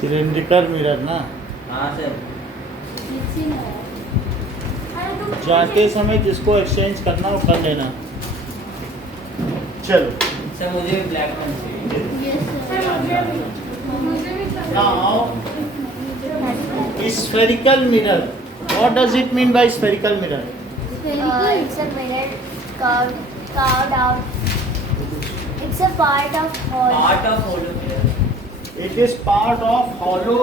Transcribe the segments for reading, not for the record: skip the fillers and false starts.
Cylindrical mirror ना, हाँ sir. जाते समय जिसको एक्सचेंज करना हो कर लेना। चलो सर मुझे ब्लैक पेन चाहिए। Now spherical mirror, what does it mean by spherical mirror? It's a mirror carved out. It's a part of hollow. Part of hollow mirror. It is part of hollow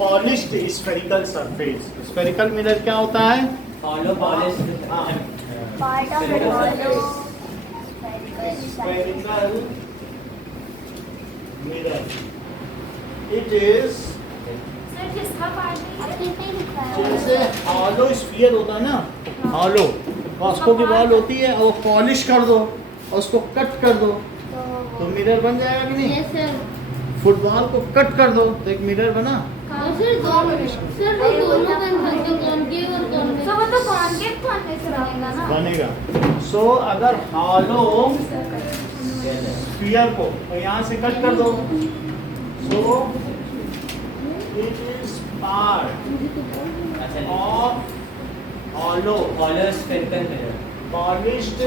polished spherical surface. Spherical mirror क्या होता है? होलो polished. Part of a hollow spherical Spherical mirror. It is जैसे hollow sphere होता है ना, hollow Vasco की ball होती है, वो पॉलिश कर दो और उसको कट कर दो तो मिरर बन जाएगा कि नहीं? Yes sir. फुटबॉल को कट कर दो तो एक मिरर बना। सर दोनों कॉन्केव और कॉन्वेक्स। तो वो तो कॉन्केव कॉन्वेक्स बनेगा ना। बनेगा। सो अगर हॉलो स्फीयर को तो यहाँ से कट कर दो, सो इट इज पार्ट अच्छा of hollow hollow spherical mirror. Polished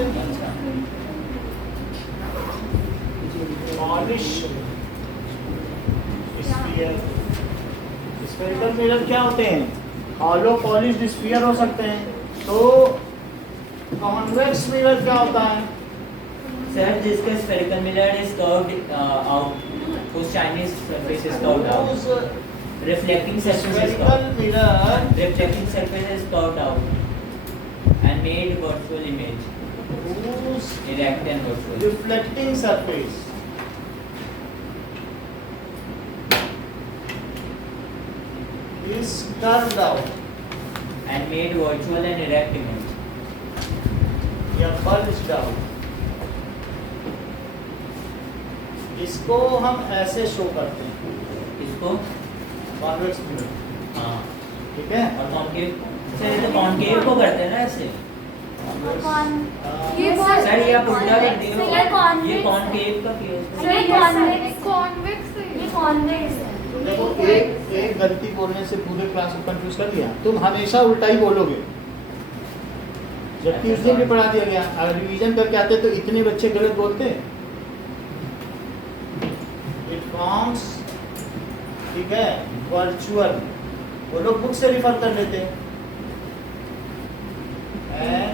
sphere. Spherical mirror क्या होते हैं? हॉलो पॉलिश्ड स्फीयर हो सकते हैं। तो कॉन्वेक्स मिरर क्या होता है? सर जिसका spherical mirror is curved out, उस Chinese surface is curved out, reflecting surface is spherical curved. Mirror Reflecting surface is curved out and made virtual image, whose erect and virtual. reflecting surface is curved out And made virtual and erect image. या bulged out। इसको हम ऐसे show करते हैं, इसको convex mirror, हाँ ठीक है? और कॉन्केव। सर ये तो कॉन्केव को करते हैं ना ऐसे। ये सर ये आप उल्टा कर दिए हो। ये convex ये है। कॉन्केव का केस। ये कॉन्वेक्स ये कॉन्वेक्स है। देखो एक गलती बोलने से पूरे क्लास को कंफ्यूज कर दिया। तुम हमेशा उल्टा ही बोलोगे, जबकि उस दिन भी पढ़ा दिया गया। अगर रिवीजन करके आते तो इतने बच्चे गलत बोलते। इट फॉर्म्स, ठीक है, वर्चुअल, वो लोग बुक से रिफर कर लेते हैं। एंड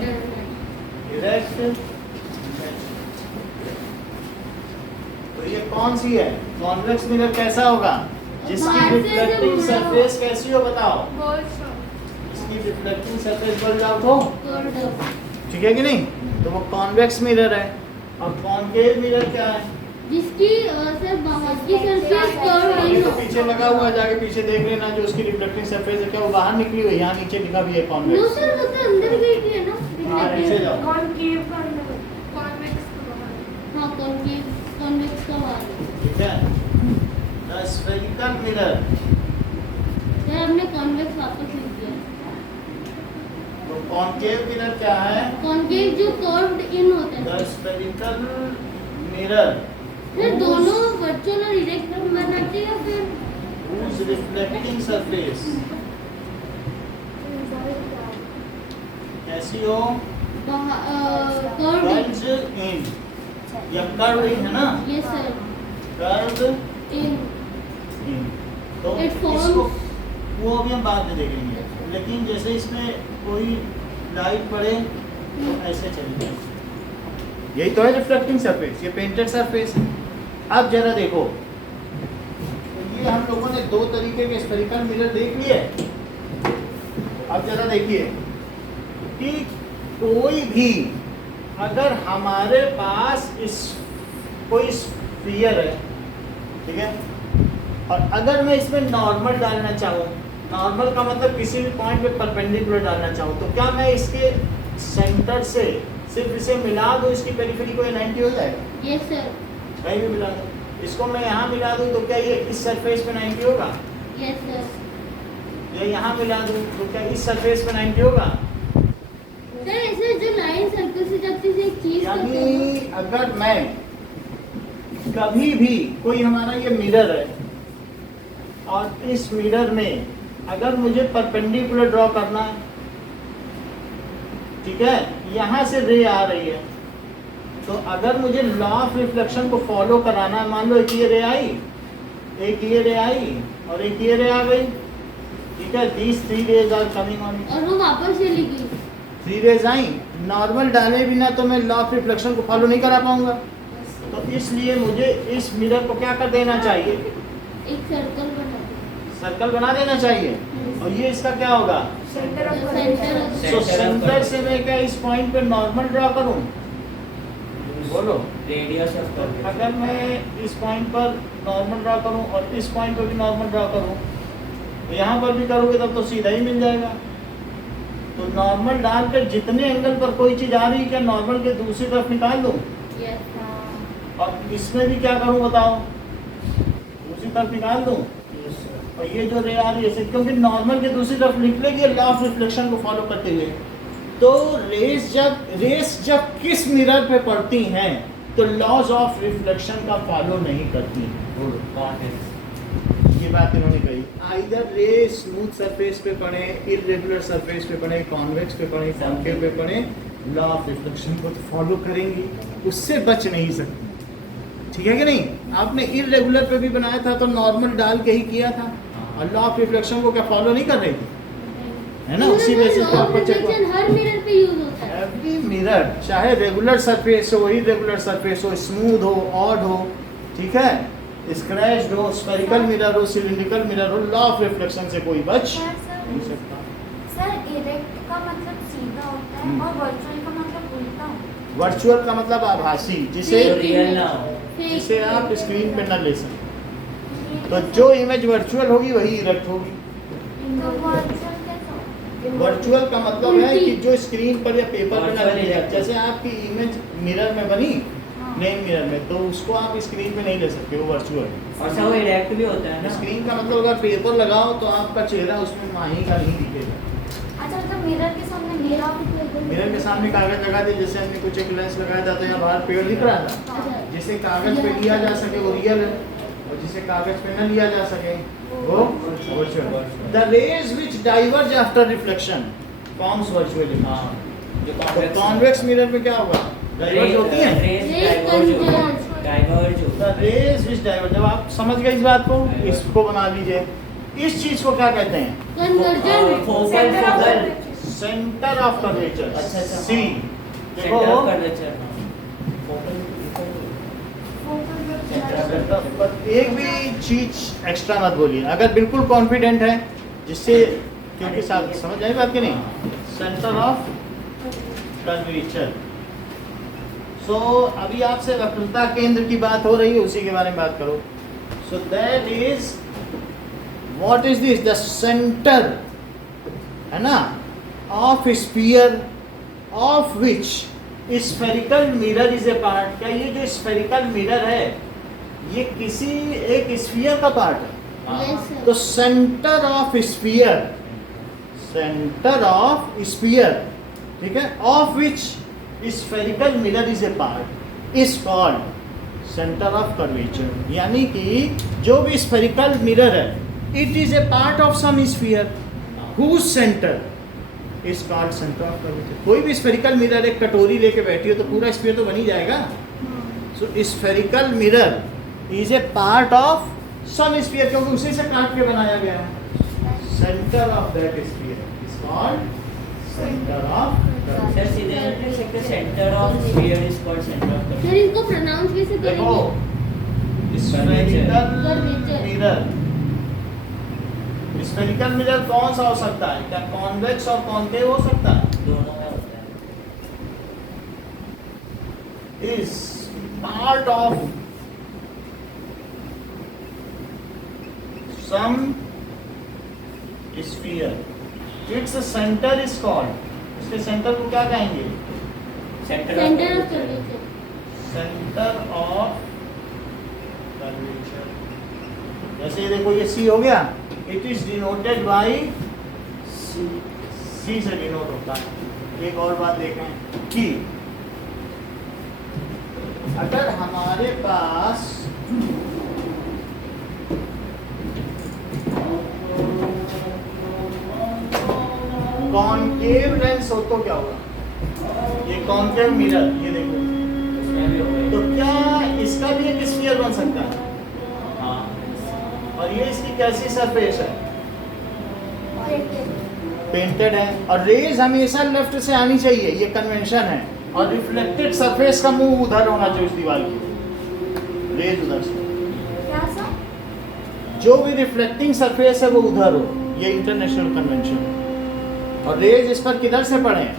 इरेक्ट, तो ये कौन सी है? कॉन्वेक्स मिरर कैसा होगा? जिसकी रिफ्लेक्टिंग सरफेस कैसी हो बताओ? इसकी रिफ्लेक्टिंग सरफेस बल्ज आउट हो, ठीक है कि नहीं? तो वो कॉन्वेक्स मिरर है। और कॉन्केव मिरर क्या है? जिसकी सर बाहर की सरफेस कर्व ये तो है। पीछे लगा हुआ है, जाके पीछे देख लेना जो उसकी रिफ्लेक्टिंग सरफेस है, क्या वो बाहर निकली हुई है? यहाँ नीचे लिखा भी है नो कॉन्वेक्स। सर वो तो अंदर गई थी है ना। हाँ, नीचे जाओ। कॉन्केव का हाँ कॉन्वेक्स का बाहर है। ठीक है, द स्फेरिकल मिरर। सर हमने कॉन्वेक्स वापस लिख दिया। तो कॉन्केव मिरर क्या है? कॉन्केव जो कर्व्ड इन होता है। द स्फेरिकल मिरर सर दोनों वर्चुअल और इरेक्ट बनना चाहिए या फिर whose reflecting surface कैसी हो? कर्व्ड Bulge in या curved in है ना? Yes sir Curved in in। तो It forms- इसको वो अभी हम बाद में देखेंगे, लेकिन जैसे इसमें कोई लाइट पड़े तो ऐसे चली जाए। यही तो है रिफ्लेक्टिंग सरफेस, ये पेंटेड सरफेस है। अब जरा देखो, तो ये हम लोगों ने दो तरीके के स्फेरिकल मिरर देख लिए। अब जरा देखिए कि कोई भी अगर हमारे पास इस कोई स्फीयर है, ठीक है, और अगर मैं इसमें नॉर्मल डालना चाहूँ, नॉर्मल का मतलब किसी भी पॉइंट पे परपेंडिकुलर डालना चाहूँ, तो क्या मैं इसके सेंटर से सिर्फ इसे मिला दूँ, इसकी पेरिफेरी को 90 हो जाएगा? यस सर कहीं भी मिला दूँ, इसको मैं यहाँ मिला दूँ तो क्या ये इस सरफेस पे 90 होगा? यस सर या यहाँ मिला दूँ तो क्या इस सरफेस पे 90 होगा? सर ऐसे जो लाइन सर्कल से जाती है एक चीज यानी अगर मैं कभी भी कोई हमारा ये मिरर है, और इस मिरर में अगर मुझे परपेंडिकुलर ड्रॉ करना है, ठीक है, यहाँ से रे आ रही है, तो अगर मुझे लॉ ऑफ रिफ्लेक्शन को फॉलो कराना है, मान लो एक ये रे आई, एक ये रे आई और एक ये रे आ गई, ठीक है, these 3 rays are coming on, और वो वापस चली गई। 3 रेज आई, नॉर्मल डाले बिना तो मैं लॉ ऑफ रिफ्लेक्शन को फॉलो नहीं करा पाऊंगा, तो इसलिए मुझे इस मिरर को क्या कर देना चाहिए, एक सर्कल बना दो। सर्कल बना देना चाहिए, और ये इसका क्या होगा, सेंटर ऑफ सेंटर तो सेंटर से मैं क्या इस पॉइंट पे नॉर्मल ड्रॉ करूं, बोलो, रेडियस ऑफ कर्व। अगर मैं इस पॉइंट पर नॉर्मल ड्रॉ करूं और इस पॉइंट पर भी नॉर्मल ड्रॉ करूं, तो यहाँ पर भी करोगे तब तो सीधा ही मिल जाएगा। तो नॉर्मल डाल कर जितने एंगल पर कोई चीज आ रही है, क्या नॉर्मल के दूसरी तरफ निकाल दूं, और इसमें भी क्या करूं बताओ, दूसरी तरफ निकाल दूं, और ये जो रे आ रही है, क्योंकि नॉर्मल के दूसरी तरफ निकलेगी लॉ ऑफ रिफ्लेक्शन को फॉलो करते हुए, तो रेस जब किस मिरर पे पड़ती हैं तो लॉज ऑफ रिफ्लेक्शन का फॉलो नहीं करती हैं। ये बात इन्होंने कही, आइदर रे स्मूथ सरफेस पे पड़े, इरेगुलर सरफेस पे पड़े, कॉन्वेक्स पे पड़े, कॉन्केव पे पड़े, लॉ ऑफ रिफ्लेक्शन को फॉलो करेंगी, उससे बच नहीं सकती, ठीक है कि नहीं। आपने इरेगुलर पे भी बनाया था तो नॉर्मल डाल के ही किया था, और लॉ ऑफ रिफ्लेक्शन को क्या फॉलो नहीं कर रही थी, है ना, उसी बेसिस पे आपको चेक हर मिरर पे यूज होता है। एवरी मिरर, चाहे रेगुलर सरफेस हो, इरेगुलर सरफेस हो, स्मूथ हो, ऑड हो, ठीक है, स्क्रैच्ड हो, स्फेरिकल मिरर हो, सिलिंड्रिकल मिरर हो, लॉ ऑफ रिफ्लेक्शन से कोई बच नहीं सकता। सर इरेक्ट का मतलब सीधा होता है और वर्चुअल का मतलब उल्टा होता है। वर्चुअल का मतलब आभासी, जिसे जो रियल ना हो। जिसे आप स्क्रीन पे न ले सकें, तो जो इमेज वर्चुअल होगी वही इरेक्ट होगी। तो वर्चुअल कैसा होता है? वर्चुअल का मतलब है कि जो स्क्रीन पर या पेपर पे Virtual नहीं erect। जैसे आपकी इमेज मिरर में बनी, हाँ। नेम मिरर में, तो उसको आप स्क्रीन पे नहीं ले सकते, वो वर्चुअल। और सब वो इरेक्ट भी होता है ना। स्क्रीन का मतलब अगर पेपर लगाओ तो आपका चेहरा उसमें माही का नहीं दिखेगा। अच्छा मतलब मिरर के सामने मेरा मिरर के सामने कागज लगा दे, जैसे हमने कुछ एक लेंस लगाया था तो यहाँ बाहर पेड़ दिख रहा था, जिसे कागज पे लिया जा सके वो रियल है, और जिसे कागज पे न लिया जा सके वो virtual. The rays which diverge after reflection forms virtual image. हाँ, जो तो कॉन्वेक्स मिरर में क्या होगा, डाइवर्ज होती है। डाइवर्ज द होता है। रेज व्हिच डाइवर्ज, जब आप समझ गए इस बात को, इसको बना लीजिए। इस चीज को क्या कहते हैं, conversion. Focal centre of curvature. अच्छा, अच्छा, सी सेंटर देखो, ऑफ कर्वेचर। फोकल पर एक भी चीज एक्स्ट्रा मत बोलिए, अगर बिल्कुल कॉन्फिडेंट है, जिससे क्योंकि साथ समझ आई बात कि नहीं, सेंटर ऑफ कर्वेचर। सो अभी आपसे वक्रता केंद्र की बात हो रही है, उसी के बारे में बात करो। So that is what is this, the centre, है ना, of sphere of which spherical mirror is a part. क्या ये जो स्फेरिकल मिरर है ये किसी एक स्फीयर का पार्ट है? Yes, sir. तो centre of sphere, centre of sphere, ठीक है, of which spherical mirror is a part is called centre of curvature. यानी कि जो भी स्फेरिकल मिरर है, it is a part of some sphere whose centre is called centre of curvature. कोई भी spherical mirror, एक कटोरी लेके बैठी हो तो पूरा स्फीयर तो बन ही जाएगा। So spherical mirror is a part of some sphere, क्योंकि उसी से काट के बनाया गया है। Centre of that sphere is called centre of curvature. Sir सीधे लिख सकते हैं centre of sphere is called centre of sir इसको प्रोनाउंस कैसे देखो, करेंगे? स्फेरिकल मिरर, स्फेरिकल मिरर कौन सा हो सकता है? क्या कॉन्वेक्स और कॉन्केव हो सकता है? दोनों में होता है। Is part of some sphere, its centre is called, इसके सेंटर को क्या कहेंगे? Centre centre of of curvature. Centre of curvature. जैसे ये देखो, ये सी हो गया, it is denoted by C से डिनोट होता है। एक और बात देखें कि अगर हमारे पास कॉनकेव लेंस हो तो क्या होगा? ये कॉनकेव मिरर, ये देखो, उसमें भी होगा। तो क्या इसका भी एक स्फीयर बन सकता है? हाँ, और ये इसकी कैसी सरफेस है? पेंटेड है। और रेज हमेशा लेफ्ट से आनी चाहिए, ये कन्वेंशन है। और रिफ्लेक्टेड सरफेस का मुंह उधर होना चाहिए उस दीवार की, रेज उधर से। क्या सा? जो भी रिफ्लेक्टिंग सरफेस है वो उधर हो, ये इंटरनेशनल कन्वेंशन है। और रेज इस पर किधर से पड़े?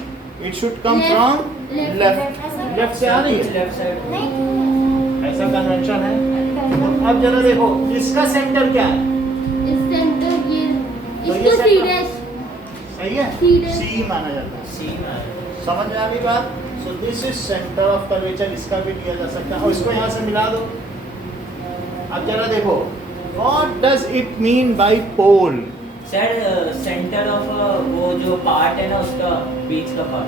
It should come Left, from left, left, left से आ रही है, लेफ्ट साइड। नहीं, ऐसा कन्वेंशन है। तो अब जरा देखो इसका सेंटर क्या है? इस सेंटर ये तो ये इसको सी center- डैश सही है, C dash। सी माना जाता है। सी में आ रहा है। समझ में आ गई बात? So this is centre of curvature, इसका भी लिया जा सकता है। और इसको यहाँ से मिला दो। अब जरा देखो, what does it mean by pole? Sir centre of वो जो पार्ट है ना उसका बीच का पार्ट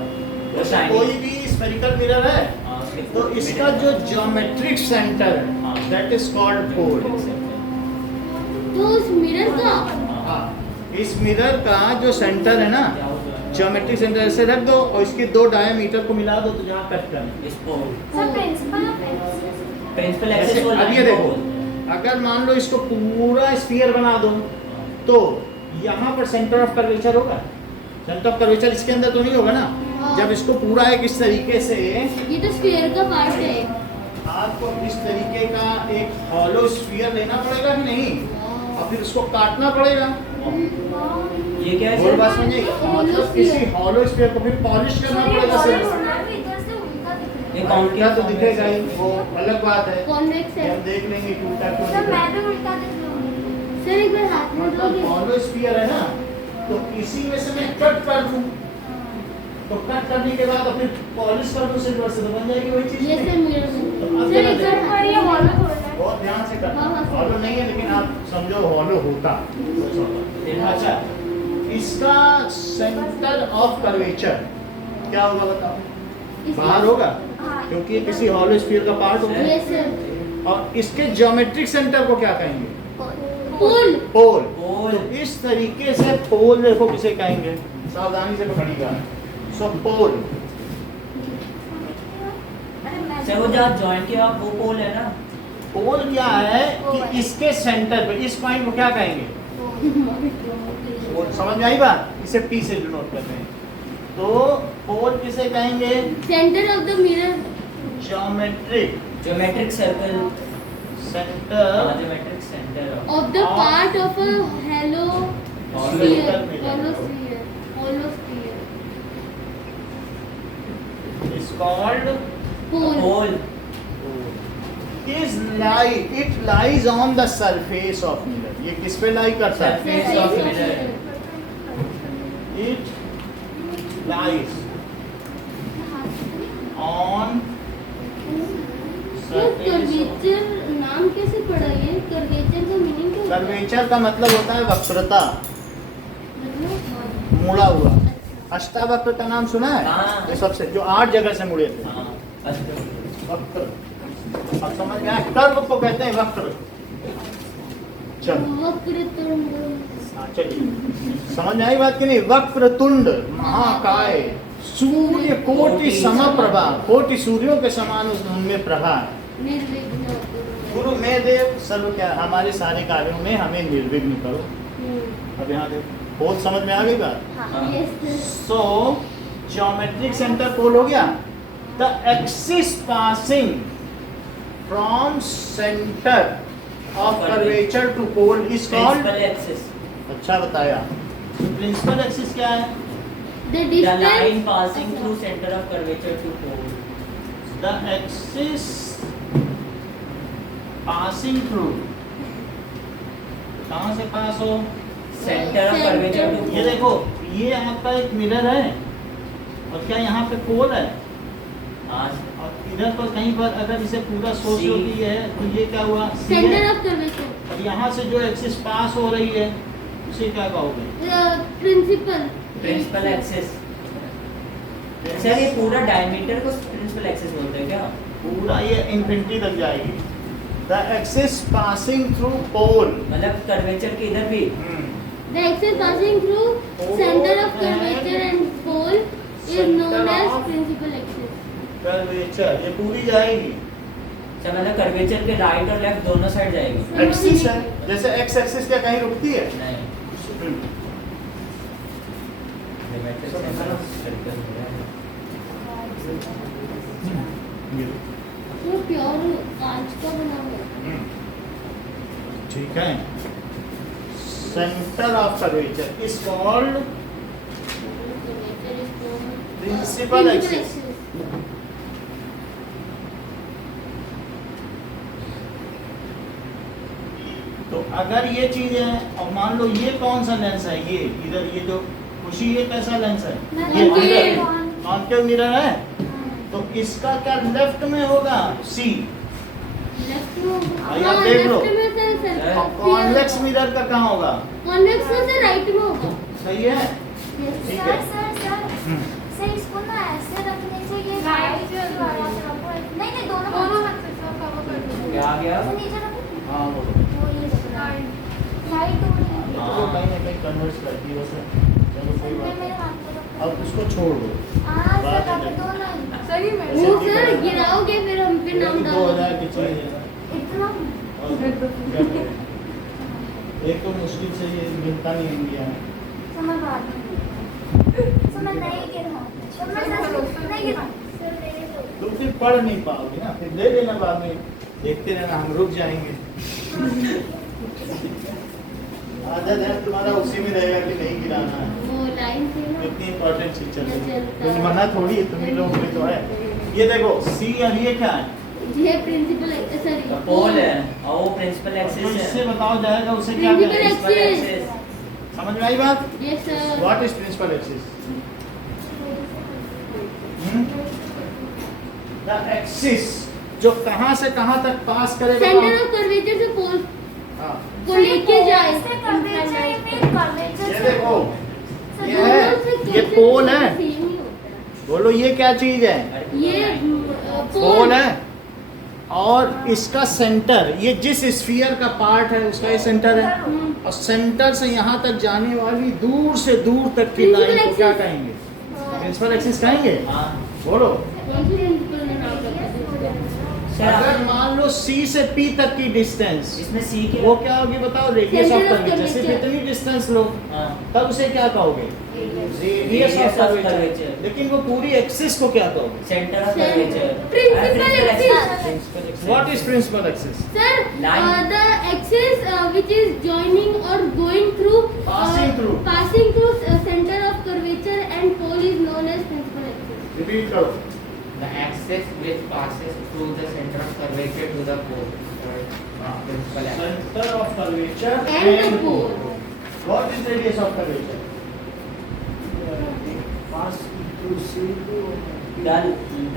वो जैसे शाइनिंग। कोई भी स्फेरिकल मिरर है हाँ, उसके तो इसका जो ज्योमेट्रिक सेंटर हाँ। है दैट इज कॉल्ड पोल। तो उस मिरर का हाँ, इस मिरर का जो सेंटर है ना, ज्योमेट्रिक सेंटर ऐसे रख दो और इसके दो डायमीटर को मिला दो तो जहाँ कट करना। इसको sir principal of axis. Principal जैसे एक्सिस वो अब ये लाइन देखो, अगर मान लो इसको पूरा स्फीयर बना दो तो यहाँ पर सेंटर ऑफ कर्वेचर होगा। सेंटर ऑफ कर्वेचर इसके अंदर तो नहीं होगा ना। हाँ। जब इसको पूरा एक इस तरीके से, ये तो स्क्वायर का पार्ट है। आपको इस तरीके का एक हॉलो स्फीयर लेना पड़ेगा कि नहीं, और फिर उसको काटना पड़ेगा। ये क्या है और सर? बात समझिए, मतलब किसी हॉलो स्फीयर को फिर पॉलिश करना पड़ेगा सर। इधर से उल्टा दिख रहा ये है। कौन क्या तो दिखेगा ही, वो अलग बात है। कॉन्वेक्स ये है। हम देख लेंगे टूटा क्यों सर दिख रहा मैं है। भी उल्टा दिख रहा हूँ। सर एक बार हाथ में मतलब दोगे? हॉलो स्फीयर है ना, तो इसी में से मैं कट कर दूं, तो कट करने के बाद फिर पॉलिश कर दूं सिल्वर से, तो बन जाएगी वही चीज। ये सर मिरर तो अब सर जरा एक बार देखो। पर ये हॉलो थोड़ा है। बहुत ध्यान से हाँ, हाँ, करना। सर। हॉलो नहीं है लेकिन आप समझो हॉलो होता। अच्छा, इसका सेंटर ऑफ कर्वेचर क्या होगा बताओ? इसका- बाहर होगा हाँ। क्योंकि ये किसी हॉलो स्फीयर का पार्ट होगा। ये सर और इसके ज्योमेट्रिक सेंटर को क्या कहेंगे? पोल। पोल। पोल। तो इस तरीके से पोल देखो किसे कहेंगे, सावधानी से पकड़िएगा। सो पोल, अरे मैं सर वो जहाँ जॉइंट के आप वो पोल है ना। पोल क्या है कि इसके सेंटर पे, इस पॉइंट को क्या कहेंगे? पोल। समझ में आई बात? इसे पी से डिनोट करते हैं। तो पोल किसे कहेंगे? Centre of the mirror. Geometric geometric circle. Centre geometric centre of the part of a hollow Spherical sphere. mirror. Hollow sphere. Hollow sphere. Is called pole. Pole. It lies on the surface of mirror. ये किस पे लाई करता है? Surface of mirror. It lies on तो curvature नाम कैसे पड़ा ये? कर्वेचर का मीनिंग क्या होता है? कर्वेचर का मतलब होता है वक्रता, मुड़ा हुआ। अष्टावक्र का नाम सुना है? हाँ। ये सबसे जो 8 जगह से मुड़े थे। हाँ, अच्छा। वक्र, अब समझ में आया? कर्व को कहते हैं वक्र। चलो वक्रतुंड। हाँ, चलिए समझ में आई बात कि नहीं? वक्रतुंड महाकाय सूर्य कोटि समप्रभा, कोटि सूर्यों के समान उनमें प्रभा है। निर्विघ्न। गुरु मैं देव सर्व क्या, हमारे सारे कार्यों में हमें निर्विघ्न करो। अब यहाँ देखो, बहुत समझ में आ गई बात? हाँ। Yes so geometric centre pole हो गया। The axis passing from centre of curvature to pole is called. Principal axis. अच्छा बताया। प्रिंसिपल एक्सिस क्या है? The The line distance passing through center of curvature to pole. The axis passing through, कहाँ से पास हो? Center of curvature to ये pole. देखो, ये आपका एक मिरर है और क्या यहाँ पे पोल है? हाँ, और इधर पर कहीं पर अगर इसे पूरा सोच C. लो कि ये है तो ये क्या हुआ? C सेंटर है। Of curvature. और यहाँ से जो एक्सिस पास हो रही है उसे क्या कहोगे? प्रिंसिपल। principal axis. सर ये पूरा डायमीटर को प्रिंसिपल एक्सिस बोलते हैं क्या? पूरा ये इंफिनिटी तक जाएगी। द एक्सिस पासिंग थ्रू पोल, मतलब कर्वेचर के इधर भी The axis passing through center of curvature and pole is known as principal axis. Curvature ये पूरी जाएगी, अच्छा मतलब कर्वेचर के राइट और लेफ्ट दोनों साइड जाएगी? एक्सिस है, जैसे एक्स एक्सिस क्या कहीं रुकती है? नहीं। Geometric center of circle है। वो प्योर कांच का बना हुआ है। ठीक है। Centre of curvature is called Curvature is called Principal axis. तो अगर ये चीज है और मान लो ये कौन सा लेंस है, ये इधर ये जो खुशी, ये कैसा लेंस है? ये मिरर, कॉन्केव मिरर है। तो इसका क्या लेफ्ट में होगा? सी। लेफ्ट में आइए आप देख लो। लेफ्ट में सर और कॉन्वेक्स मिरर का कहाँ होगा? कॉन्वेक्स से राइट में होगा। सही है, ठीक है। सर इसको ना ऐसे रखने से ये राइट नहीं नहीं दोनों क्या आ गया? तो नीचे रखो। हाँ बोलो। वो ये राइट हो रही है। तो कहीं ना कहीं कन्वर्स करती है वैसे। चलो कोई बात मेरे नहीं, हाथ को रखो। अब उसको छोड़ दो। हाँ सर बात रख है। दो ना। सही में ऐसे वो नहीं सर करेगा। गिराओगे फिर हम पे नाम डाल 2000 की चीज है। इतना और क्या करें? एक तो मुश्किल से ये मिलता नहीं इंडिया में। समझ बात समझ नहीं गिर रहा समझ नहीं गिर रहा सर मेरे को तुम फिर पढ़ नहीं पाओगे ना, फिर ले लेना बाद में, देखते रहना, हम रुक जाएंगे। आधा ध्यान तुम्हारा उसी में रहेगा कि नहीं गिराना है। वो लाइन से ना इतनी इंपॉर्टेंट चीज चल रही है, कुछ मना थोड़ी है, तुम्ही लोगों के तो है। ये देखो सी और ये क्या है? ये प्रिंसिपल सॉरी पोल है और वो प्रिंसिपल तो एक्सिस इससे है। बताओ जाएगा उसे क्या Principal कहेंगे? Principal Axis. एक्सिस। समझ में आई बात? Yes sir what is principal axis? The axis जो कहां से कहां तक पास करेगा। सेंटर ऑफ कर्वेचर से पोल हाँ, को लेके जाए इससे कर्वेचर में कर्वेचर ये से देखो सर, ये है, ये पोल है। बोलो ये क्या चीज है? ये पोल है। और इसका सेंटर, ये जिस स्फीयर का पार्ट है उसका ये सेंटर है। और सेंटर से यहाँ तक जाने वाली दूर से दूर तक की Principal लाइन को क्या axis. कहेंगे? प्रिंसिपल एक्सिस कहेंगे। हाँ बोलो। सर अगर मान लो C से P तक की डिस्टेंस, इसमें सी के वो क्या होगी बताओ? Radius of Center of curvature. सिर्फ curvature. इतनी डिस्टेंस लो, हाँ तब उसे क्या कहोगे? Radius of curvature. लेकिन वो पूरी एक्सिस को क्या कहोगे? Centre of curvature. Principal axis. What is principal axis? Sir, Line. the axis which is joining or going through passing through center of curvature and pole is known as principal axis. Repeat करो। The axis which passes through the center of curvature to the pole. Principal axis. Center of curvature And the pole. What is radius of curvature?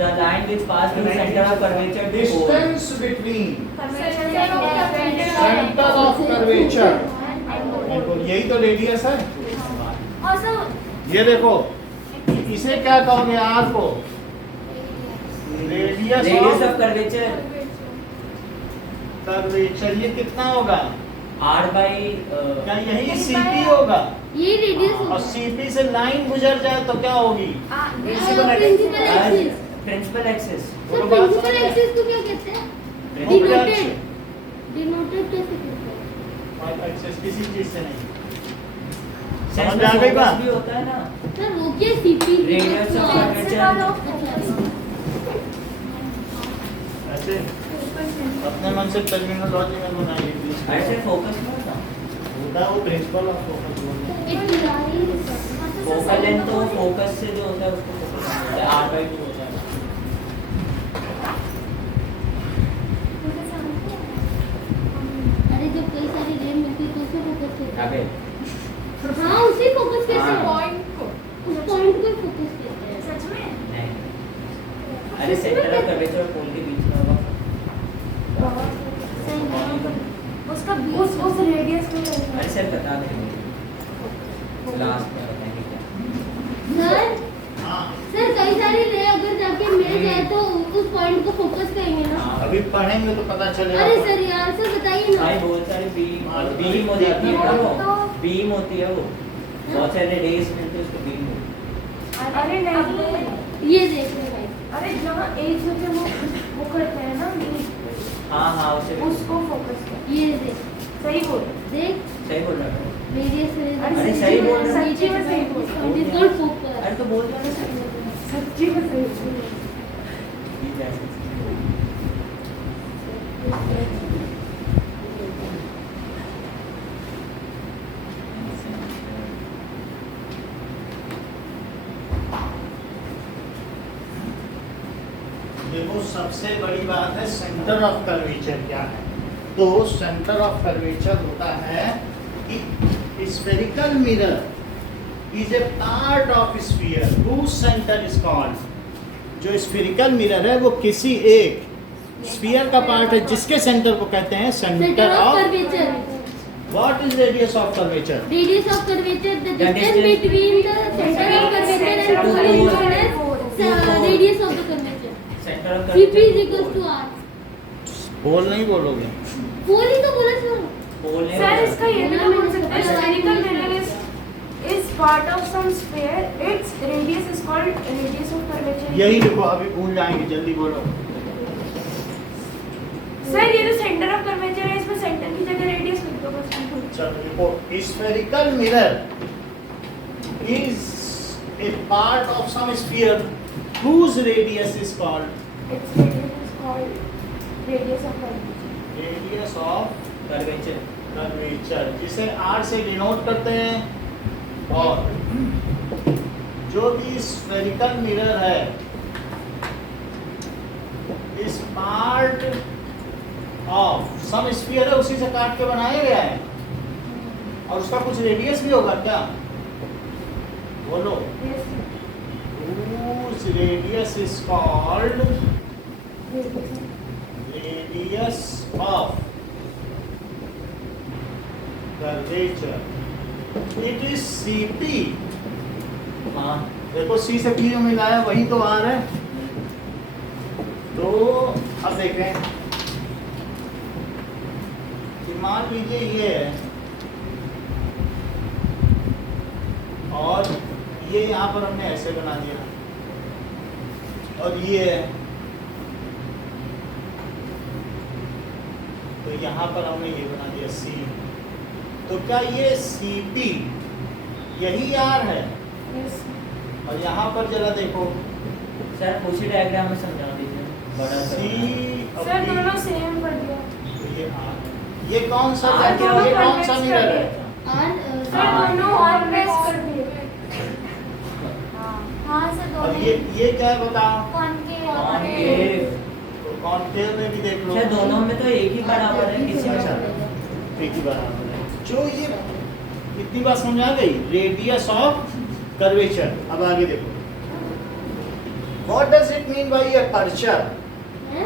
The line which pass through center of curvature to pole. Distance between curvature center of curvature। देखो यही तो radius है। और sir ये देखो, इसे क्या कहोगे? R को radius radius of of curvature curvature. ये कितना होगा? r बाई क्या यही CP होगा? ये रेडियस और होगा CP से लाइन गुजर जाए तो क्या होगी? Principal axis principal axis. Sir principal axis को क्या कहते हैं डिनोटेड डिनोटेड कैसे कहते हैं एक्सिस किसी चीज से नहीं। समझ समझ आ गई बात? भी होता है ना। सर वो क्या सीपी Radius of curvature. ऐसे अपने मन से टर्मिनोलॉजी में बनाइए please। ऐसे फोकस में होता। होता है वो प्रिंसिपल ऑफ फोकस बोलते हैं। फोकल लेंथ तो फोकस से जो होता है उसको फोकस बोलते हैं। r बाई 2 होता है। अरे जब कई सारी रेन मिलती है तो उसे फोकस कहते आगे हैं हाँ उसी फोकस कहते हैं हाँ। उस पॉइंट को फोकस कहते हैं सच में नहीं। अरे सेंटर ऑफ कर्वेचर और पोल के बीच में होगा। सही है उसका उस रेडियस में अरे सर बता देंगे लास्ट में बताएंगे क्या। सर हाँ, सर कई सारी रे अगर जाके मिल जाए तो उस पॉइंट को फोकस करेंगे ना हाँ। अभी पढ़ेंगे तो पता चलेगा। अरे सर यार सर बताइए ना भाई बहुत सारे बीम बीम हो जाती है ना वो तो- बीम होती है वो बहुत सारे रेस मिलते हैं उसको बीम होती अरे नहीं, ये देख ले भाई अरे जहाँ एक जगह वो करते हैं ना है। हाँ हाँ उसे उसको फोकस कर। ये देख सही बोल। देख सही बोल रहा है रेडियस अरे सही बोल रहा है। सच्ची में सही बोल रहा है। इट इज कॉल्ड फोकस अरे तो बोल रहा है सही बोल रहा है। सच्ची में सही बोल रहा है। ये क्या है? देखो सबसे बड़ी बात है सेंटर ऑफ कर्वेचर क्या है। तो सेंटर ऑफ कर्वेचर होता है कि spherical mirror is a part of sphere whose centre is called. जो स्फेरिकल मिरर है वो किसी एक स्फीयर का पार्ट है जिसके सेंटर को कहते हैं centre centre of of. Curvature what is radius of curvature? radius of curvature the That distance is between the center of curvature and pole is known as radius of the curvature centre of cp is equals to r बोल नहीं बोलोगे? pole ही तो बोला sir बोलने sir इसका ये भी तो बोल सकते हैं हाँ। spherical mirror is part of some sphere. Its radius is called radius of curvature. यही देखो अभी भूल जाएंगे, जल्दी बोलो। सर ये जो सेंटर ऑफ कर्वेचर है इसमें सेंटर की जगह रेडियस लिख दो बस। चलो देखो spherical mirror is a part of some sphere whose radius is called Its radius is called radius of curvature. radius of curvature curvature, जिसे r से डिनोट करते हैं। और जो भी स्फेरिकल मिरर है इस पार्ट ऑफ सम स्फीयर है उसी से काट के बनाया गया है और उसका कुछ रेडियस भी होगा क्या? बोलो। Yes. whose radius is called Radius. radius of curvature. It is CP. हाँ देखो C से P मिलाया वही तो R है। तो अब देखें कि मान लीजिए ये है और ये यहाँ पर हमने ऐसे बना दिया और ये है तो यहाँ पर हमने ये बना दिया C। तो क्या ये CP यही R है? Yes. और यहाँ पर जरा देखो सर उसी डायग्राम में समझा दीजिए बड़ा C और सर P, दोनों सेम कर दिया। तो ये R है। ये कौन सा R क्या दोनों ये कौन सा convex मिरर कर है? दिया। r सर हाँ। दोनों ऑलवेज कर दिए। हाँ सर और दोनों ये क्या है बताओ? कॉनकेव तो कॉनकेव में भी देख लो। सर दोनों में तो एक ही बराबर है किसी अच्छा में एक ही बराबर है। जो ये इतनी बात समझ आ गई रेडियस ऑफ कर्वेचर। अब आगे देखो what does it mean bye aperture?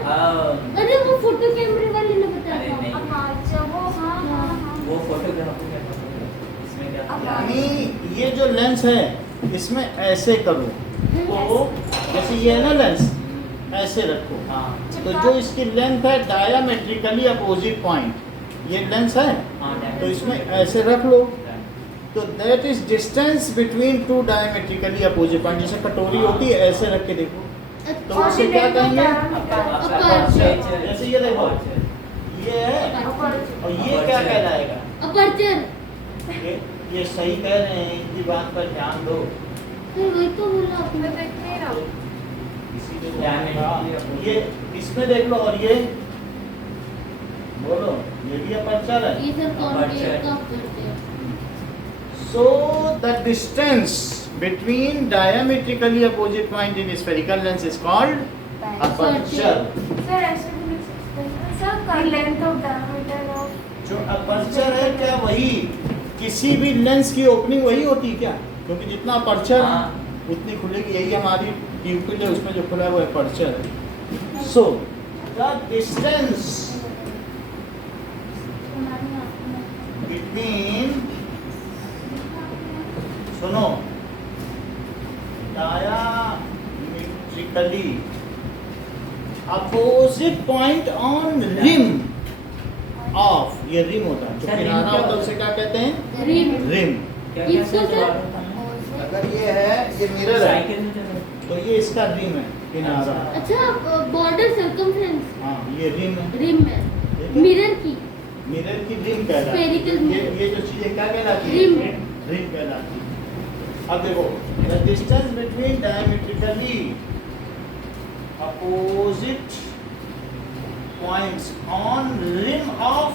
हाँ अरे वो फोटो कैमरे वाले ने बताया अरे नहीं। हाँ अच्छा वो हाँ हाँ हाँ वो फोटोग्राफी का इसमें क्या अब यानी ये जो लेंस है इसमें ऐसे करो तो जैसे ये है ना लेंस ऐसे रखो। हाँ तो जो इसकी लेंथ है डायमेट्रिकली अपोजिट पॉइंट ये लेंस है हाँ तो इसमें ऐसे रख लो तो that is distance between two diametrically opposite point. जैसे कटोरी होती है ऐसे रख के देखो तो उसे क्या कहेंगे? जैसे ये देखो ये है और ये क्या कहलाएगा? अपर्चर ये सही कह रहे हैं, इनकी बात पर ध्यान दो। तो वही तो बोला आपने मैं देख नहीं रहा हूँ। इसीलिए हाँ, ये इसमें देख लो और ये बोलो ये भी अपर्चर है। ये सर कॉन्केव अपर्चर। का aperture So the distance between diametrically opposite point in spherical lens is called aperture. Sir ऐसे भी लिख सकते हैं। Sir The length of diameter of जो अपर्चर है क्या वही किसी भी लेंस की ओपनिंग वही होती है क्या? क्योंकि जितना अपर्चर हाँ। उतनी खुलेगी। यही हमारी ट्यूब है उसमें जो खुला है वो अपर्चर है। So the distance between सुनो diametrically opposite point on rim of ये रिम होता है, जो सर, रिम किनारा क्या होता है होता उसे क्या कहते हैं? Rim rim. क्या क्या इसको सर सर- दोबारा बताना? अगर ये है, ये मिरर है, साइकिल में चलो। तो ये इसका रिम है, किनारा। अच्छा बॉर्डर सर्कमफ्रेंस हाँ, ये रिम है। रिम है ठीक है? मिरर की मिरर की रिम कहलाती Spherical है। mirror. ये जो चीजें क्या कहलाती है? रिम। रिम कहलाती है। अब देखो, the distance between diametrically opposite points on rim of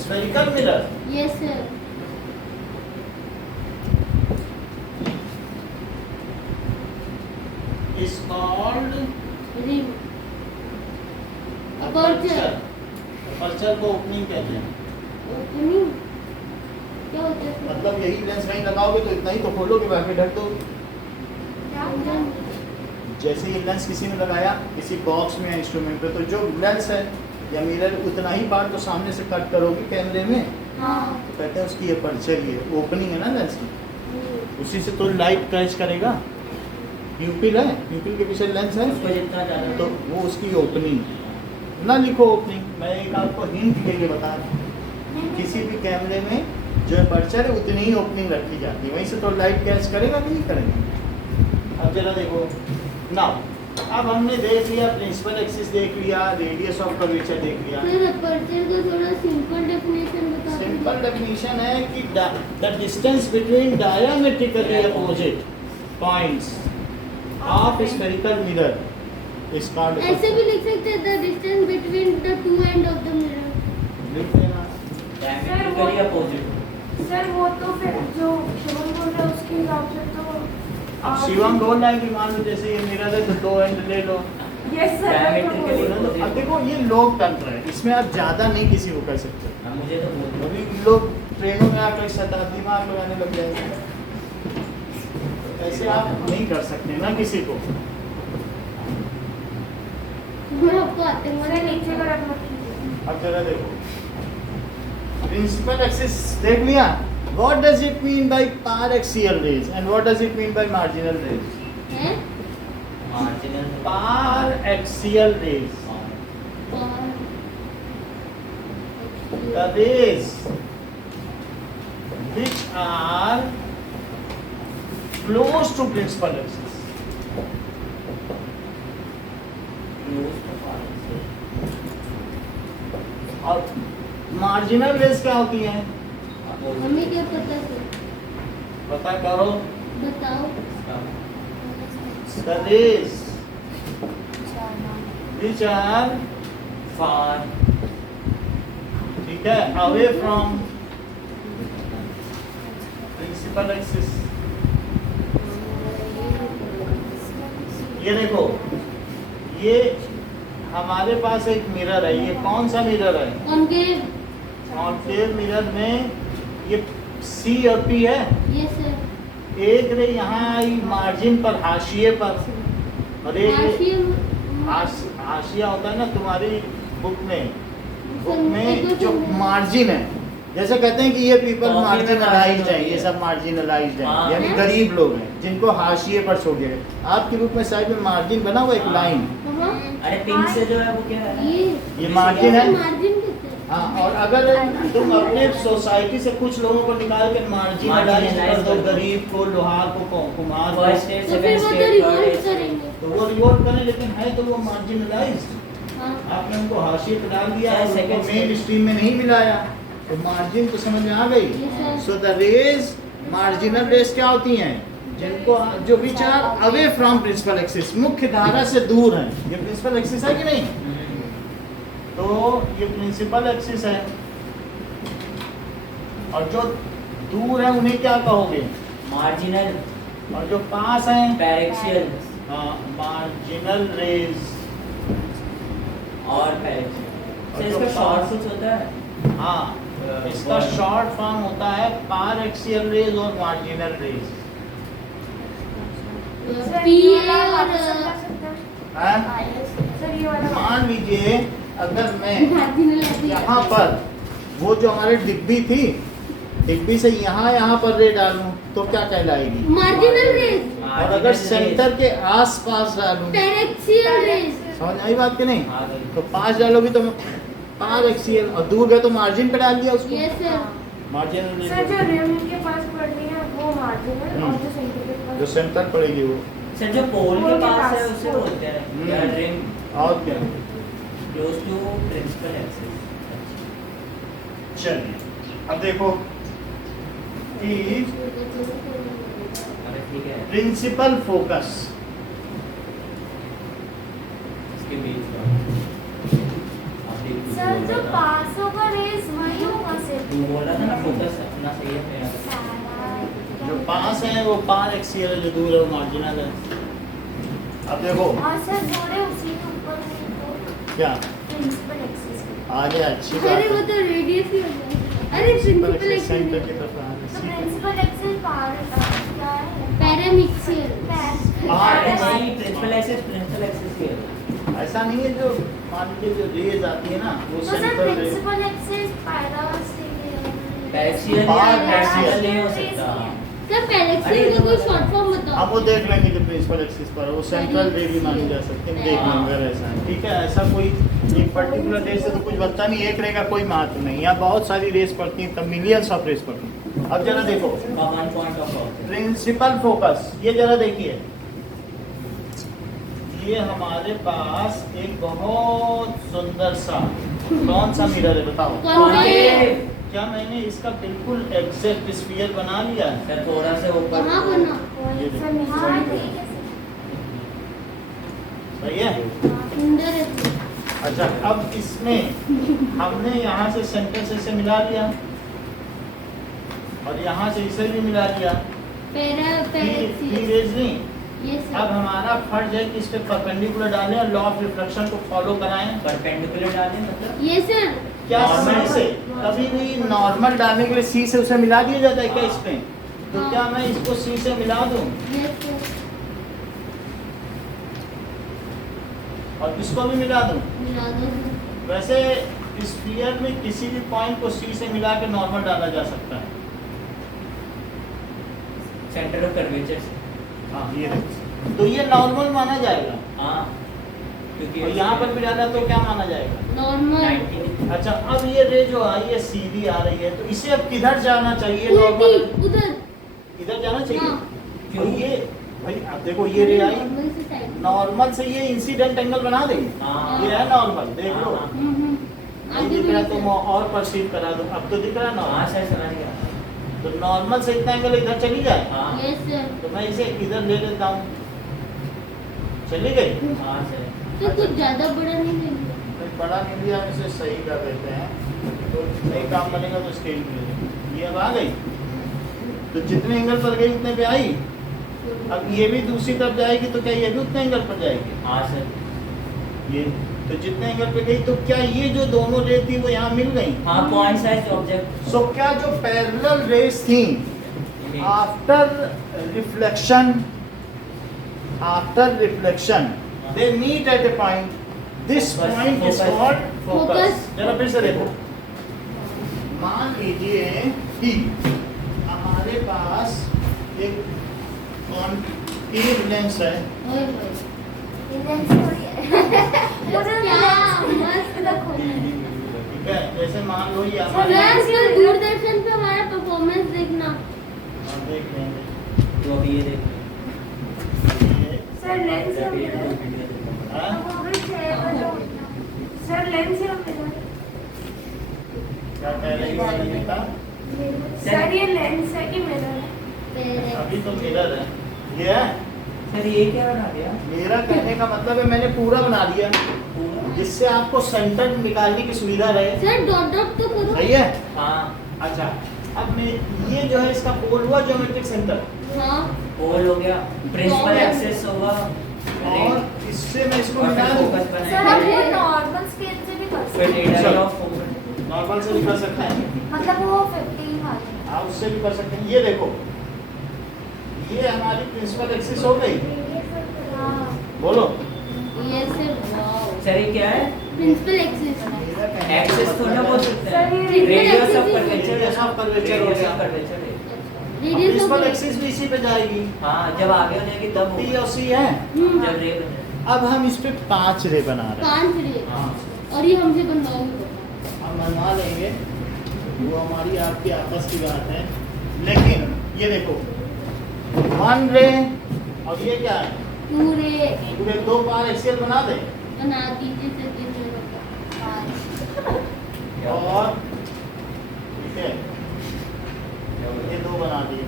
spherical mirror yes sir is called rim aperture. aperture को opening कहते हैं। ओपनिंग क्या होता है सर? मतलब यही लेंस कहीं लगाओगे तो इतना ही तो खोलोगे, बाकी ढक दो। जैसे ये लेंस किसी ने लगाया किसी बॉक्स में या इंस्ट्रूमेंट पे, तो जो लेंस है या मिरर उतना ही पार्ट तो सामने से कट करोगे कैमरे में, हाँ तो कहते हैं उसकी अपर्चर, ये ओपनिंग है ना लेंस की, उसी से तो लाइट कैच करेगा। प्यूपिल है, प्यूपिल के पीछे लेंस है, उसको जितना ज़्यादा तो वो उसकी ओपनिंग ना लिखो ओपनिंग, मैं एक आपको हिंट के लिए बता रहा हूँ। किसी भी कैमरे में जो अपर्चर है उतनी ही ओपनिंग रखी जाती है, वहीं से तो लाइट कैच करेगा कि नहीं करेगा। अब जरा देखो ना, अब हमने देख लिया प्रिंसिपल एक्सिस, देख लिया रेडियस ऑफ कर्वेचर, देख लिया। सर अपर्चर का थोड़ा सिंपल डेफिनेशन बता दो। सिंपल डेफिनेशन है कि the distance between diametrically opposite points of spherical mirror is called. ऐसे भी लिख सकते हैं the distance between the two end of the mirror. लिख देना। Diametrically opposite. सर वो तो फिर जो शिवम बोल रहा है उसके हिसाब से तो अब शिवम बोल रहा है कि मान लो जैसे ये मिरर है तो दो एंड ले लो। यस सर Diametrically अब देखो ये लोक तंत्र है, इसमें आप ज्यादा नहीं किसी को कर सकते। हाँ, मुझे तो बोल अभी लोग ट्रेनों में आकर शताब्दी में आग लगाने लग जाएंगे, ऐसे आप नहीं कर सकते ना किसी को। मैं आपको आते हैं सर नीचे का रख मत कीजिए। अब जरा देखो प्रिंसिपल एक्सिस देख लिया। What does it mean by par axial rays and what does it mean by marginal rays? हैं marginal Par axial rays, the rays which are close to principal axis. और मार्जिनल रेज क्या होती हैं? हमें क्या पता सर? पता करो। बताओ। The rays which are फार ठीक है away from principal axis। ये देखो, ये हमारे पास एक मिरर है, ये कौन सा मिरर है? कॉन्केव। कॉन्केव मिरर में ये सी और पी है। Yes sir. एक रे यहाँ आई मार्जिन पर, हाशिए पर, और एक हाशिए हाशिया होता है ना तुम्हारी बुक में एक जो मार्जिन है, जैसे कहते हैं कि ये पीपल कॉपी में मार्जिनलाइज्ड margin है, होती ये है। सब मार्जिनलाइज्ड है, हाँ। यानी गरीब लोग हैं जिनको हाशिए पर छोड़ दिया गया। आपकी बुक में साइड में मार्जिन बना हुआ एक हाँ। लाइन, हाँ अरे पिंक से जो है वो क्या है? ये मार्जिन है। मार्जिन कहते हैं। हाँ, और अगर तुम अपने सोसाइटी से कुछ लोगों को निकाल के मार्जिनलाइज्ड कर दो, गरीब को, लोहार को, कुम्हार को, फर्स्ट स्टेट तो फिर सेकंड वो तो स्टेट रिवोल्ट थर्ड करेंगे। तो वो रिवोल्ट करें, लेकिन है तो वो मार्जिनलाइज्ड। हाँ आपने उनको हाशिए पर डाल दिया, चाहे उनको second मेन step। स्ट्रीम में नहीं मिलाया, तो मार्जिन तो समझ में आ गई। Yes, sir. So the rays, marginal rays क्या होती हैं? जिनको जो which are away from principal axis, मुख्य धारा से दूर हैं। ये प्रिंसिपल एक्सिस है कि नहीं? तो ये प्रिंसिपल एक्सिस है, और जो दूर है उन्हें क्या कहोगे? मार्जिनल और जो पास हैं पैरेक्शियल मार्जिनल रेज। और पैरेक्शियल। और सर जो इसका शॉर्ट पास- कुछ होता है? हाँ, इसका शॉर्ट फॉर्म होता है पार एक्सियल रेज और मार्जिनल रेज। सर पी ये ए वाला और वापस समझा सकते हैं? सर ये वाला मान लीजिए अगर मैं मार्जिनल ऐसे ही यहाँ करते हैं। पर वो जो हमारी डिब्बी थी, डिब्बी से यहाँ पर रे डालूं तो क्या कहलाएगी? Marginal rays. और अगर सेंटर के आस पास डालूं, पैरेक्शियल रेज। समझ आई बात कि नहीं? हाँ, गई। तो पास डालोगी तो पार एक्सियल, और दूर गए तो मार्जिन पे डाल दिया उसको, यस सर मार्जिन सर जो रिम के पास पड़नी है वो मार्जिनल और जो सेंटर के पास जो सेंटर पड़ेगी वो, सर जो पोल के पोल के पास है पास। उसे बोलते हैं या रिम और क्या। Close to principal axis. चलिए अब देखो कि अरे ठीक है प्रिंसिपल फोकस, इसके बीच में आप देख लीजिए। सर जो पास होगा रेस वही होगा सिर्फ। तू बोल रहा था ना फोकस अपना सही है मेरा। जो पास है वो पार एक्सियल है, जो दूर है वो मार्जिनल है। अब देखो और सर जोड़े उसी के ऊपर में तो क्या प्रिंसिपल एक्सिस के। आगे अच्छी अरे बात वो है, तो रेडियस ही हो गया अरे principal principal axis centre axis की तरफ आ रहा तो है। प्रिंसिपल एक्सिस पार क्या है? पैरामिक्सियल पार नहीं प्रिंसिपल एक्सिस ही है। ऐसा नहीं है, जो मान लीजिए जो रेज आती है ना वो तो sir central rays, principal axis paraxial paraxial पार या पैक्सियल पैक्सियल नहीं हो सकता। सर पैरामिक्सियल का कोई शॉर्ट फॉर्म हम बताओ वो देख लेंगे कि प्रिंसिपल एक्सिस पर है, वो सेंट्रल रे भी मानी जा सकती है, देख लेंगे अगर ऐसा है। ठीक है, ऐसा कोई एक पर्टिकुलर रेस से तो कुछ बनता नहीं, एक रे का कोई महत्व नहीं, यहाँ बहुत सारी रेस पड़ती हैं, तब मिलियंस ऑफ रेस पड़ती हैं। अब जरा देखो one point of object principal focus, ये जरा देखिए, ये हमारे पास एक बहुत सुंदर सा कौन सा मिरर है बताओ? कॉन्वेव क्या मैंने इसका बिल्कुल एग्जैक्ट स्फीयर बना लिया है? सर थोड़ा से ऊपर कहाँ बना ये देखो, हाँ ठीक है सही है। सुंदर है अच्छा अब इसमें हमने यहाँ से सेंटर से इसे मिला लिया और यहाँ से इसे भी मिला लिया, पैरामिक्सियल रेज नहीं। यस अब सर हमारा फर्ज है कि इस पे परपेंडिकुलर डालें और लॉ ऑफ रिफ्लेक्शन को फॉलो कराएं। परपेंडिकुलर डालें मतलब यस सर क्या Normal सी से कभी भी नॉर्मल डालने के लिए सी से उसे मिला दिया जाता है क्या इसमें? तो हाँ। क्या मैं इसको सी से मिला दूं यस सर और इसको भी मिला दूं? मिला दो सर वैसे स्फीयर में किसी भी पॉइंट को सी से मिला के नॉर्मल डाला जा सकता है। सेंटर ऑफ कर्वेचर से। हाँ ये देखो, तो ये नॉर्मल माना जाएगा हाँ क्योंकि और यहाँ पर भी डाला तो क्या माना जाएगा? नॉर्मल 90 अच्छा अब ये रे जो आई है सीधी आ रही है, तो इसे अब किधर जाना चाहिए? उल्टी नॉर्मल उधर इधर जाना चाहिए। हाँ। क्यों? ये भाई अब देखो ये रे आई नॉर्मल से साइड नॉर्मल से ये इंसिडेंट एंगल बना देगी, हाँ ये है नॉर्मल, देख लो। हाँ, नहीं आगे दिख रहा तो बढ़ो मैं और परसीव करा दूं, अब तो दिख रहा है हाँ नॉर्मल। सर समझ गया। तो नॉर्मल से इतना एंगल इधर चली जाए हाँ यस सर तो मैं इसे इधर ले लेता हूँ, चली गई। हाँ सर तो कुछ ज्यादा बड़ा नहीं लेंगे तो बड़ा नहीं लिया, हम इसे सही कर देते हैं, तो नहीं काम बनेगा तो स्केल ले लेंगे। ये अब आ गई, तो जितने एंगल पर गई उतने पे आई। अब ये भी दूसरी तरफ जाएगी तो क्या ये भी उतने एंगल पर जाएगी? हाँ सर ये तो जितने एंगल पे गई तो क्या ये जो दोनों रे थी वो यहाँ मिल गई? हाँ पॉइंट साइज ऑब्जेक्ट सो क्या जो पैरेलल रेस थी after reflection they meet at a point, this Focus, point is focus. called focus। Focus। जरा फिर से देखो, मान लीजिए कि हमारे पास एक कॉन्केव लेंस है, ओए ओए लेंस थोड़ी है पूरा क्या लेंस मस्त रखो। ठीक है? जैसे मान लो ये सर हमारे आजकल दूरदर्शन पे हमारा परफॉर्मेंस देखना हाँ, देख लेंगे तो अभी ये देखो ये, सर लेंस या मिरर हाँ? सर लेंस या मिरर क्या कह रही है अनिता? सर ये लेंस है कि मिरर है? पैरा अभी तो मिरर है, ये है। सर ये क्या बना दिया मेरा कहने का मतलब है मैंने पूरा बना दिया पूरा जिससे आपको सेंटर निकालने की सुविधा रहे। सर डॉट डॉट तो करो सही है? हाँ अच्छा अब मैं ये जो है इसका पोल हुआ ज्योमेट्रिक सेंटर, हाँ पोल हो गया प्रिंसिपल एक्सिस होगा और इससे मैं इसको और मिला फिर दूं। फोकस सर हम बनाएंगे वो नॉर्मल स्केल से भी कर फिर सकते हैं, रेडियस ऑफ फोकस नॉर्मल से भी कर सकते हैं, मतलब वो 15 वाले। आप उससे भी कर सकते हैं। ये देखो, ये हमारी प्रिंसिपल एक्सिस हो गई, हाँ बोलो। यस सर वाओ सर ये क्या है प्रिंसिपल एक्सिस मेरा कहने एक्सिस थोड़ा बोल सकते सर, हैं ये radius of axis curvature Radius of curvature हो गया। Curvature radius principal of axis भी इसी पे जाएगी, हाँ जब आगे हो जाएगी तब P होगा और C है। हम्म, जब रे बन जाए अब हम इस पे 5 रे बना रहे हैं। 5 रे हाँ और ये हमसे बनवाओगे मनवा लेंगे, वो हमारी आपकी आपस की बात है। लेकिन ये देखो 1 रे और ये क्या है, पूरे 2 पार एक्सियल बना दे बना दीजिए सर और ठीक है ये 2 बना दिए,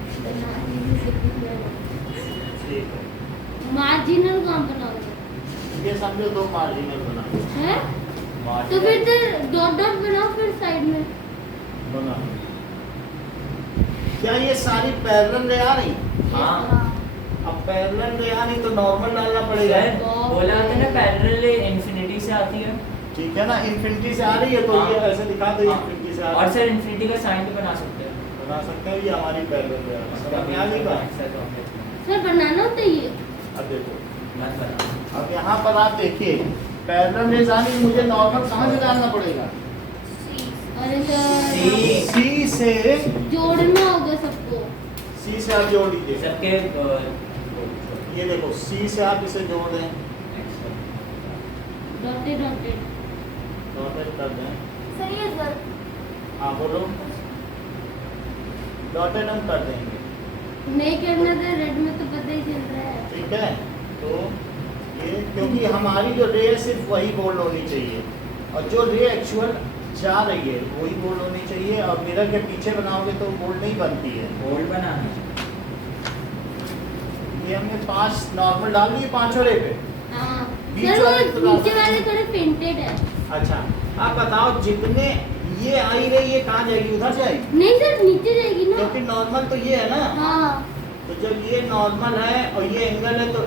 ठीक है। मार्जिनल कहाँ बनाओगे ये समझो 2 मार्जिनल बना हैं? तो फिर डॉट डॉट बनाओ फिर साइड में। बना। क्या ये सारी पैरेलल रे आ रही? हाँ। अब पैरेलल रे आ रही तो नॉर्मल डालना पड़ेगा, सर बोला था ना पैरेलल इंफिनिटी से आती है। ठीक है ना, इन्फिनिटी से आ रही है तो हाँ। ये ऐसे दिखा दो इन्फिनिटी से आ रही और है। सर इंफिनिटी का साइन भी बना सकते हैं। बना सकते हैं, ये हमारी पैरेलल रे आ रही है। समझ में आ गई बात? सर बनाना होता है ये। अब देखो, मत बना। अब यहाँ पर आप देखिए पैरेलल रेज आनी, मुझे नॉर्मल कहाँ से डालना पड़ेगा? और सर सी से, जोड़ना होगा सबको। सी से आप जोड़ लीजिए। सबके ये देखो सी से आप इसे जोड़ दें, डॉटेड डॉटेड। डॉटेड कर दें। सही है सर। हाँ बोलो, डॉटेड हम कर देंगे, नहीं करना था, रेड में तो पता ही चल रहा है। ठीक है। तो ये क्योंकि हमारी जो रे है सिर्फ वही बोल्ड होनी चाहिए, और जो रे एक्चुअल जा रही है वही बोल्ड होनी चाहिए, और मिरर के पीछे बनाओगे तो बोल्ड नहीं बनती है। बोल्ड बनाना है। ये हमने 5 नॉर्मल डाल दिए 5 रे पे। हाँ बीच सर, वाले तो वो नीचे वाले थोड़े पेंटेड है। अच्छा आप बताओ, जितने ये आई रही है कहाँ जाएगी? उधर जाएगी, नहीं सर, नीचे जाएगी ना। क्योंकि नॉर्मल तो ये है ना। हाँ तो जब ये नॉर्मल है और ये एंगल है तो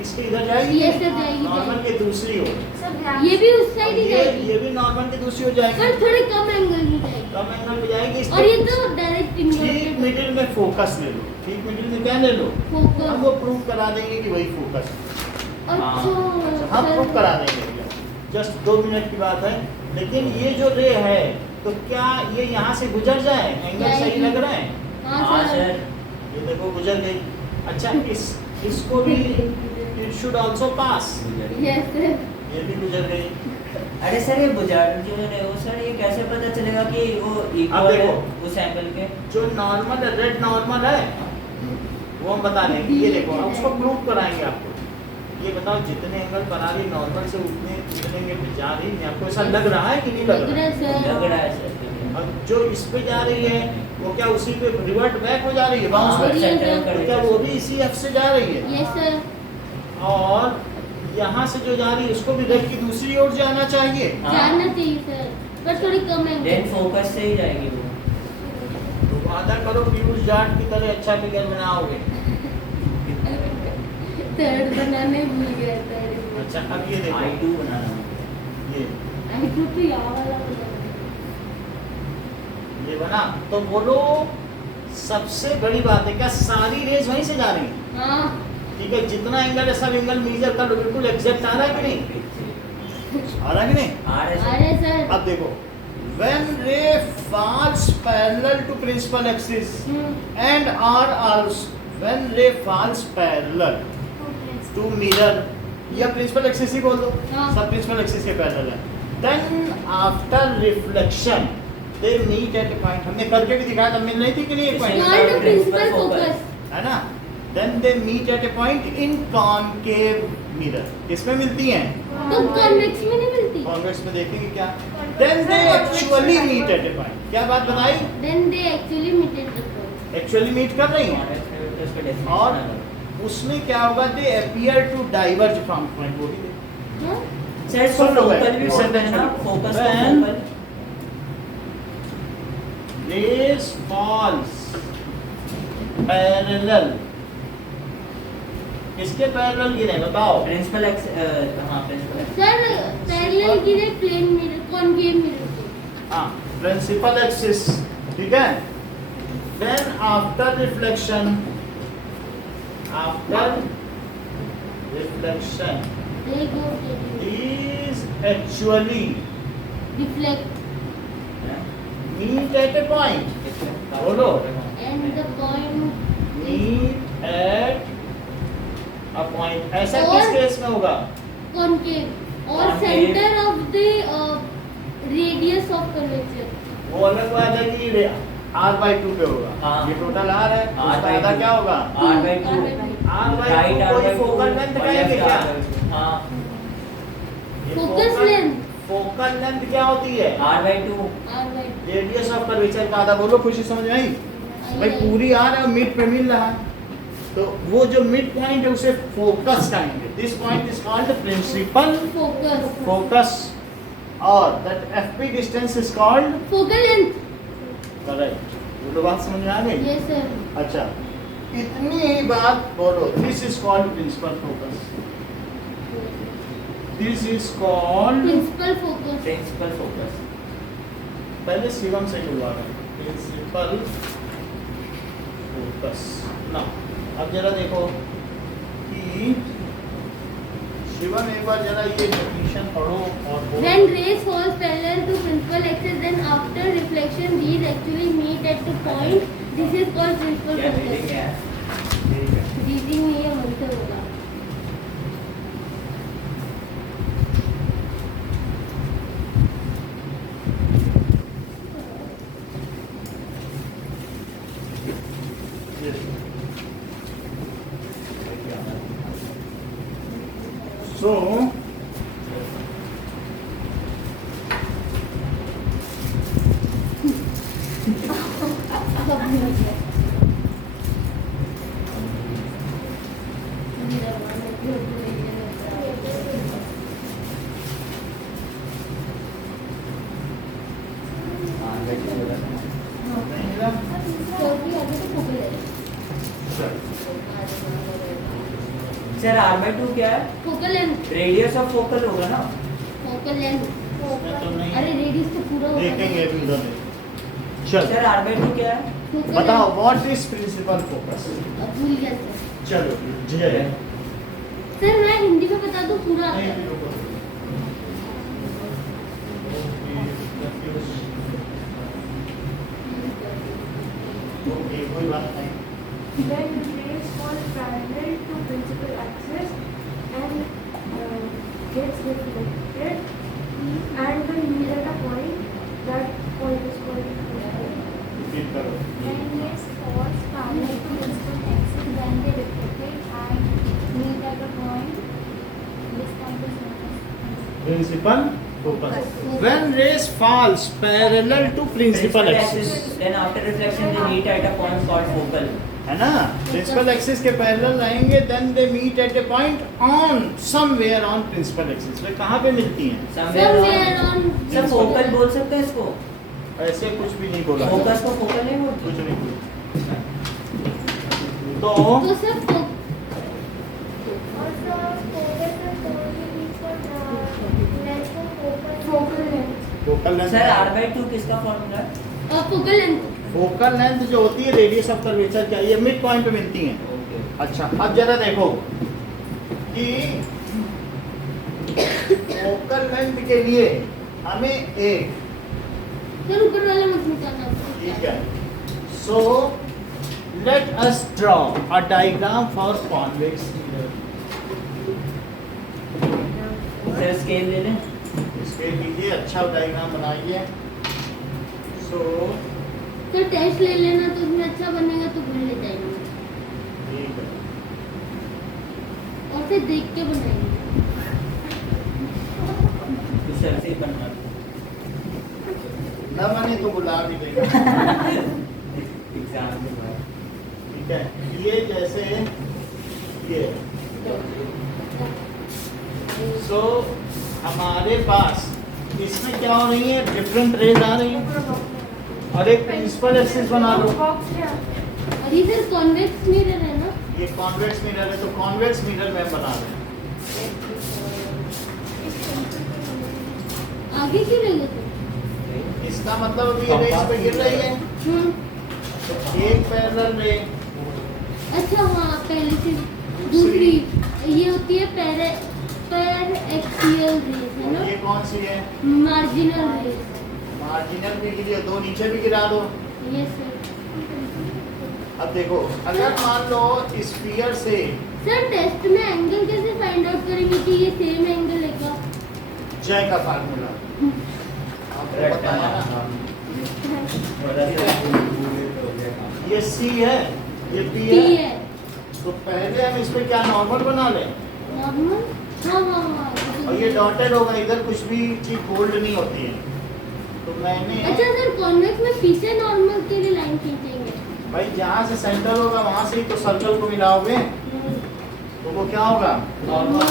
इसके इधर जाएगी, ये सर जाएगी, नॉर्मल के दूसरी ओर। सर ध्यान ये भी उस साइड ही ये जाएगी। भी नॉर्मल के दूसरी ओर जाएगी, सर थोड़े कम एंगल में जाएगी। कम एंगल पे जाएगी। और ये तो डायरेक्ट ठीक इन्वर्टेड मिडिल में फोकस ले लो, ठीक मिडिल में क्या ले लो, हम फोकस। वो प्रूव करा देंगे कि वही फोकस है। अच्छा हम प्रूव सर, करा देंगे, जस्ट 2 मिनट की बात है। लेकिन ये जो रे है तो क्या ये यहाँ से गुजर जाए? एंगल सही लग रहा है? हाँ हाँ सर। सर। ये देखो गुजर गई। अच्छा इसको भी it should also pass, yes sir. ये भी गुजर गई। अरे सर ये बुझाड़ जो है वो सर ये कैसे पता चलेगा कि वो अब इक्वल है देखो। उस एंगल के? जो नॉर्मल है, रेड नॉर्मल है वो हम बता देंगे। ये देखो अब उसको प्रूव कराएंगे आपको। ये बताओ जितने एंगल बना रही नॉर्मल से उतने एंगल पे जा रही है, आपको ऐसा लग रहा है कि नहीं लग लग रहा रहा है? है सर। लग रहा है सर। अब जो इस पे जा रही है वो क्या उसी पे रिवर्ट बैक हो जा रही है, बाउंस हाँ, बैक? ये सेंटर सर। कर तो क्या वो भी इसी एफ से जा रही है? Yes sir. और यहाँ से जो जा रही है उसको भी रेड की दूसरी ओर जाना चाहिए। हाँ। जानना चाहिए सर, पर थोड़ी कम देन एंगल। फोकस से ही जाएगी वो। तो वादा करो पीयूष जाट की तरह अच्छा फिगर बनाओगे। थर्ड बनाने भूल गया सर। अच्छा अब ये देखो, I2 बनाना है। ये आई तो यहाँ वाला बनाना। ये बना तो बोलो सबसे बड़ी बात है क्या सारी रेज वहीं से जा रही है? हाँ ठीक है, जितना एंगल है सब एंगल मेजर कर लो, बिल्कुल एग्जैक्ट आ रहा है कि नहीं? आ रहा है कि नहीं? आ रहा है सर। अरे सर। अब देखो when ray falls parallel to principal axis and are also when ray falls parallel to mirror या principal axis ही बोल दो, हाँ। सब principal axis के parallel है, then after reflection they meet at a point, हमने करके भी दिखाया था, मिल रही थी कि नहीं एक Same. Point, Called principal focus. है ना? then they meet at a point in concave mirror, किसमें मिलती हैं? तो कॉन्वेक्स में नहीं मिलती। कॉन्वेक्स में देखेंगे क्या? then they actually meet at a point, क्या बात बताई? Then they actually meet at the point. Actually meet कर रही हैं, तो उसका definition और अलग। उसमें क्या होगा? They appear to diverge from point, वो भी दे। हाँ? सर इसको सुन लो फोकल भाई, भी listen बोलते हैं ना, to me. फोकस When- को फोकल। रेज फॉल्स पैरेलल, किसके पैरेलल गिरे बताओ? प्रिंसिपल एक्स हाँ प्रिंसिपल एक्स। सर पैरेलल की रे प्लेन मिरर, कॉनकेव मिरर को। हाँ, प्रिंसिपल एक्सिस, ठीक है। then after reflection They go is actually deflect meet at a point, बोलो, and the point meet at a point, ऐसा और- किस केस में होगा? concave or Concave. center of the radius of curvature. वो अलग बात है कि r/2 पे होगा। हाँ। ये टोटल r है, R उसका by आधा 2। क्या होगा? r/2 r/2 कोई फोकल लेंथ कहेंगे क्या? हाँ ये Focus length। फोकल लेंथ क्या होती है? r/2 R/2। Radius of curvature का आधा। बोलो, खुशी समझ में आई? भाई पूरी r है, मिड पे मिल रहा है, तो वो जो मिड पॉइंट है उसे फोकस कहेंगे। This point is called principal Focus। Focus, और that fp distance is called Focal length। Correct. वो तो बात समझ में आ गई? Yes sir। अच्छा, इतनी ही बात बोलो। This is called principal focus. This is called Principal focus। Principal focus. पहले शिवम से जुड़वा रहे हैं। प्रिंसिपल फोकस ना। अब जरा देखो कि शिवम एक बार जरा ये डेफिनेशन पढ़ो और बोलो। When rays falls parallel to principal axis, then after reflection these actually meet at the point. This is called principal क्या रीडिंग focus. है? Reading नहीं है, मन से होगा। So, सर r/2 क्या है? Focal length। Radius of focal होगा ना? Focal length। मैं तो नहीं अरे रेडियस तो पूरा होगा। देखेंगे अभी उधर। चल सर r/2 क्या है? Focal बताओ, length। What is principal focus? भूल गया सर। चलो जय। सर मैं हिंदी में बता दूं पूरा। नहीं, रुको। ओके, कोई बात नहीं। When rays fall parallel to principal axis and gets reflected and then meet at a point, that point is called focal. Repeat करो। When rays falls parallel to principal axis, then they reflect and meet at a point. This point is known as principal focus. When rays falls parallel to principal axis, Then after reflection they meet at a point called focal. है ना? Principal axis के parallel रहेंगे, then they meet at a point on somewhere on principal axis. वे कहाँ पे मिलती हैं? Somewhere on। Sir focal बोल सकते हैं इसको? ऐसे कुछ भी नहीं बोला। फोकस को फोकल नहीं बोलते? कुछ नहीं बोला। तो तो sir also focus is totally for length of Focal length. Focal length. Sir r/2 किसका फॉर्मूला है? Focal length. फोकल लेंथ जो होती है रेडियस ऑफ कर्वेचर क्या, ये मिड पॉइंट पे मिलती हैं। ओके। अच्छा, अब जरा देखो कि फोकल लेंथ के लिए हमें एक, सर ऊपर वाला मत निकालना। ठीक है, so let us draw a diagram for convex mirror. Sir scale ले लें? इसके लिए अच्छा डायग्राम बनाइए। सो सर टेस्ट ले लेना, तो उसमें अच्छा बनेगा तो फिर ले जाएंगे, ठीक है, और फिर देख के बनाएंगे। तो सर से बनवा दो। न बने तो बुला भी देगा। एग्जाम के बाद। ठीक है, ये जैसे ये सो हमारे पास इसमें क्या हो रही है, डिफरेंट रेज आ रही है, और एक प्रिंसिपल एक्सिस बना लो। अरे सर कॉन्वेक्स मिरर है ना? ये कॉन्वेक्स मिरर है, तो कॉन्वेक्स मिरर में बना रहे हैं। आगे क्यों ले गए? इसका मतलब अभी ये रेज पे गिर रही है, तो एक पैरेलल रे, अच्छा हाँ, पहले से दूसरी ये होती है पर एक्सियल रेस है ना? ये कौन सी है? Marginal race. मार्जिनल भी गिरी, दो नीचे भी गिरा दो। Yes sir. अब देखो, अगर मान लो स्फीयर से, सर टेस्ट में एंगल कैसे फाइंड आउट करेंगे कि ये सेम एंगल है क्या? जय का फार्मूला। अब बताया ना। ये सी है, ये पी टी है, है तो पहले हम इस पे क्या नॉर्मल बना लें, नॉर्मल हाँ और ये डॉटेड होगा, इधर कुछ भी चीज बोल्ड नहीं होती है। तो मैंने अच्छा सर कॉन्वेक्स में पीछे नॉर्मल के लिए लाइन खींचेंगे भाई जहाँ से सेंटर होगा वहाँ से ही तो सर्कल को मिलाओगे, तो वो क्या होगा नॉर्मल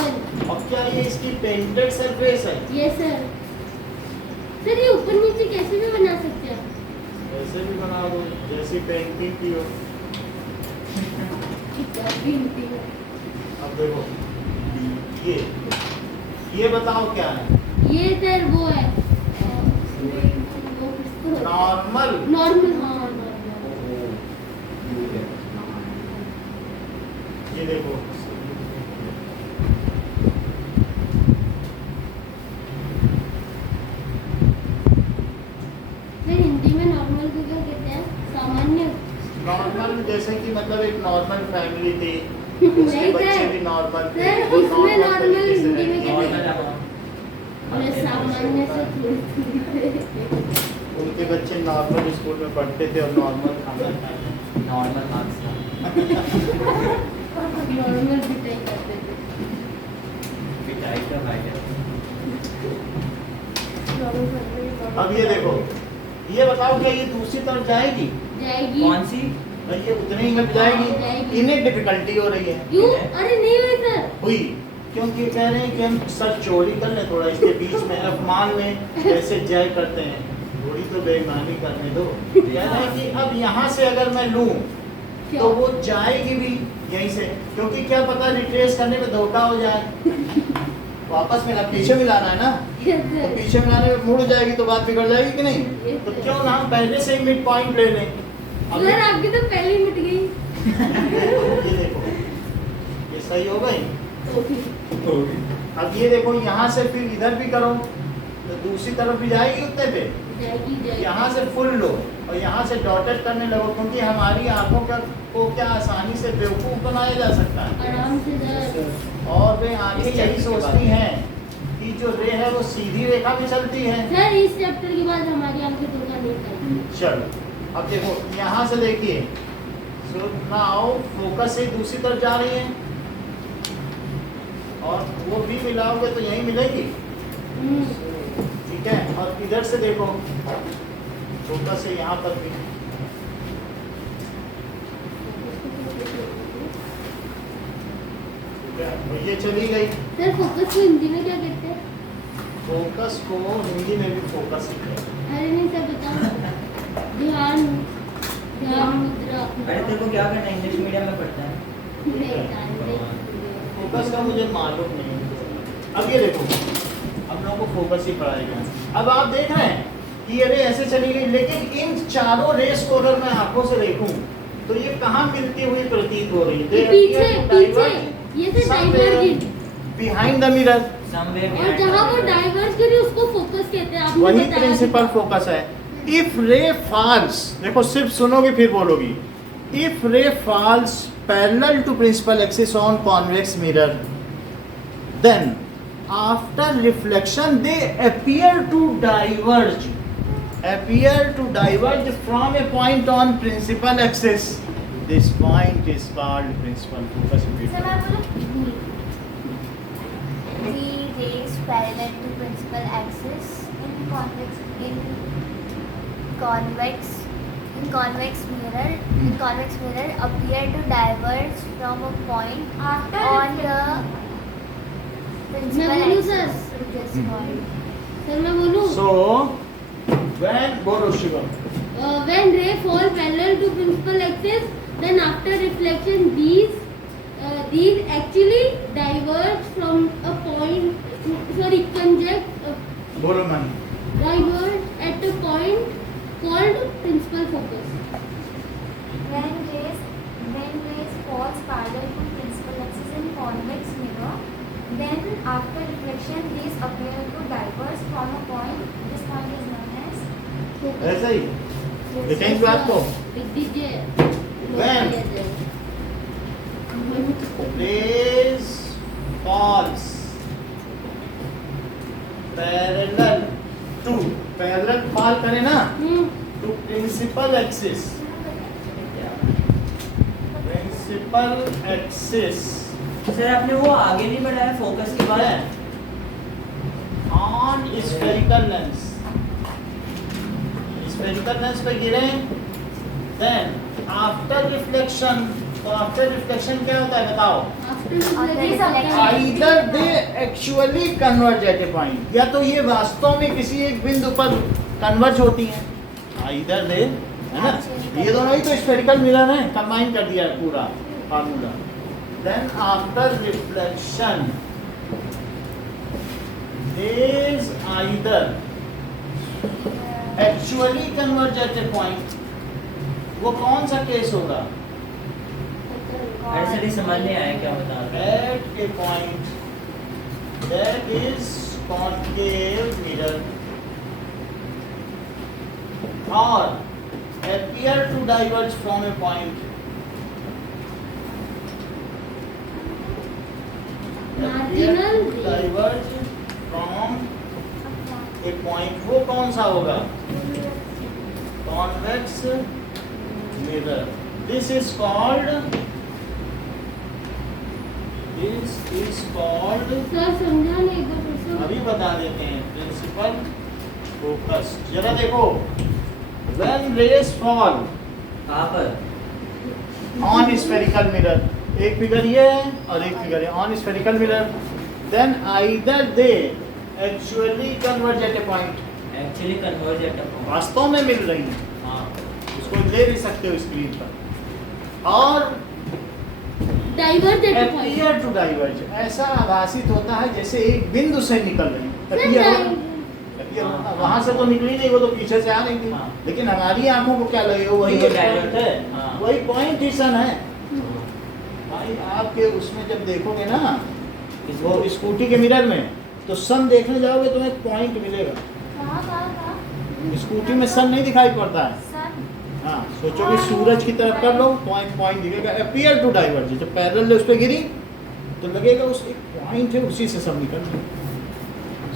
अब क्या ये इसकी पेंटेड सरफेस है, ये सर ये ऊपर नीचे कैसे भी बना सकते हैं ऐसे भी बना दो जैसी पेंटिंग की हो। अब देखो ये बताओ क्या है, ये सर वो है नॉर्मल। नॉर्मल हाँ नॉर्मल ये देखो फिर हिंदी में नॉर्मल को क्या कहते हैं सामान्य नॉर्मल जैसे कि मतलब एक नॉर्मल फैमिली थी, नहीं उसके बच्चे सर भी नॉर्मल थे, सर वो इसमें normal नॉर्मल तरीके से हिंदी में रहते क्या नॉर्मल कहते हैं अरे सामान्य से थोड़ी थे। उनके बच्चे नॉर्मल स्कूल में पढ़ते थे और नॉर्मल खाना खाते थे। नॉर्मल मार्क्स नॉर्मल पिटाई करते थे पिटाई का भाई अब ये देखो, ये बताओ क्या ये दूसरी तरफ जाएगी, जाएगी कौन सी भाई ये उतने ही मिल जाएगी, जाएगी। इन्हें डिफिकल्टी हो रही है, क्यों अरे नहीं हुई सर हुई क्योंकि ये कह रहे हैं कि हम सर चोरी कर लें थोड़ा इसके बीच में, अपमान में जैसे जय करते हैं, थोड़ी तो बेईमानी करने दो। कह रहे हैं कि अब यहाँ से अगर मैं लूँ तो वो जाएगी भी यहीं से, क्योंकि क्या पता रिट्रेस करने में धोखा हो जाए, वापस मिला पीछे मिलाना है ना, तो पीछे मिलाने में मुड़ जाएगी तो बात बिगड़ जाएगी कि नहीं, तो क्यों ना हम पहले से ही मिड पॉइंट ले लें। अब सर आपकी तो पहले ही मिट गई ये देखो ये सही हो गई। अब ये देखो यहाँ से फिर इधर भी करो तो दूसरी तरफ भी जाएगी उतने पे, जाएगी जाएगी यहाँ से फुल लो और यहाँ से डॉटेड करने लगो, क्योंकि हमारी आंखों को क्या आसानी से बेवकूफ बनाया जा सकता है, आराम से सर और वे आंखें यही सोचती हैं कि जो रे है वो सीधी रेखा में चलती है। सर इस चैप्टर के बाद हमारी आंखें धोखा नहीं करेंगी चलो अब देखो यहाँ से देखिए, सो नाउ फोकस से दूसरी तरफ जा रही है और वो भी मिलाओगे तो यही मिलेगी, ठीक है। और इधर से देखो फोकस से यहाँ पर भी, ठीक है, तो ये चली गई। सर फोकस को हिंदी में क्या कहते हैं फोकस को हिंदी में भी फोकस ही कहते हैं। अरे नहीं सर बताओ ध्यान ध्यान मुद्रा अरे तेरे को क्या करना है, इंग्लिश मीडियम में पढ़ता है नहीं जानते फोकस का मुझे मालूम नहीं है। अब ये देखो हम लोगों को फोकस ही पढ़ाएगा। अब आप देख रहे हैं कि ये रे ऐसे चली गई, लेकिन इन चारों रेस को अगर मैं आंखों से देखूं तो ये कहाँ मिलती हुई प्रतीत हो रही है, पीछे ये से divergent behind the mirror. Somewhere और जहाँ वो डाइवर्ज करे उसको फोकस कहते हैं आपने वही बताया प्रिंसिपल फोकस है। इफ रे फॉल्स, देखो सिर्फ सुनोगे फिर बोलोगी, if ray falls parallel to principal axis on convex mirror, then after reflection they appear to diverge from a point on principal axis. This point is called principal focus. Sir मैं बोलूं the rays parallel to principal axis in convex mirror appear to diverge from a point on the principal बोलूं, axis. It is called. Sir मैं बोलूं So, when बोलो Shivam, when ray fall parallel to principal axis then after reflection these actually diverge from a point conject बोलो मन, diverge at a point called principal focus When rays falls parallel to principal axis in convex mirror, then after reflection these appear to diverge from a point. This point is known as focus. ऐसा ही लिखेंगे बात को। लिख दीजिए When rays falls parallel to principal axis, principal axis sir आपने वो आगे नहीं बढ़ाया फोकस के बाद? On spherical lens, spherical lens पे गिरे, देन आफ्टर रिफ्लेक्शन, तो आफ्टर रिफ्लेक्शन क्या होता है बताओ? Either they actually converge at a point, या तो ये वास्तव में किसी एक बिंदु पर कन्वर्ज होती हैं, आइदर दे, है ना, ये दोनों ही तो स्फेरिकल मिरर है, कंबाइन कर दिया है पूरा formula. Then after reflection is either actually converge at a point, वो कौन सा केस होगा? अरे सर ये समझ नहीं आया क्या बता रहे हैं? At a point that is concave mirror or appear to diverge from a point, Marginal appear to diverge from a point, वो कौन सा होगा? Convex mirror. This is called sir समझा नहीं, एक बार फिर से अभी बता देते हैं, प्रिंसिपल फोकस। जरा देखो, when rays fall कहाँ पर? on spherical mirror, एक फिगर ये है और एक फिगर है on spherical mirror, then either they actually converge at a point, actually converge at a वास्तव में मिल रही हैं, हाँ उसको ले भी सकते हो स्क्रीन पर, और diverge at point. appear to diverge, ऐसा आभासित होता है जैसे एक बिंदु से निकल रही है। Appear होता, वहां से तो निकली नहीं, वो तो पीछे से आ रही थी, हाँ। लेकिन हमारी आंखों को क्या लगे, वही ये डाइवर्ट है, हाँ। वही पॉइंट ही सन है भाई। आपके उसमें जब देखोगे ना वो स्कूटी के मिरर में, तो सन देखने जाओगे तो एक पॉइंट मिलेगा। कहाँ स्कूटी में सन नहीं दिखाई पड़ता है, सन हाँ, सोचो कि सूरज की तरफ कर लो, पॉइंट पॉइंट दिखेगा। अपीयर टू डाइवर्ज, जब पैरेलल उस पे गिरी तो लगेगा उस एक पॉइंट है, उसी से सब निकल रहा।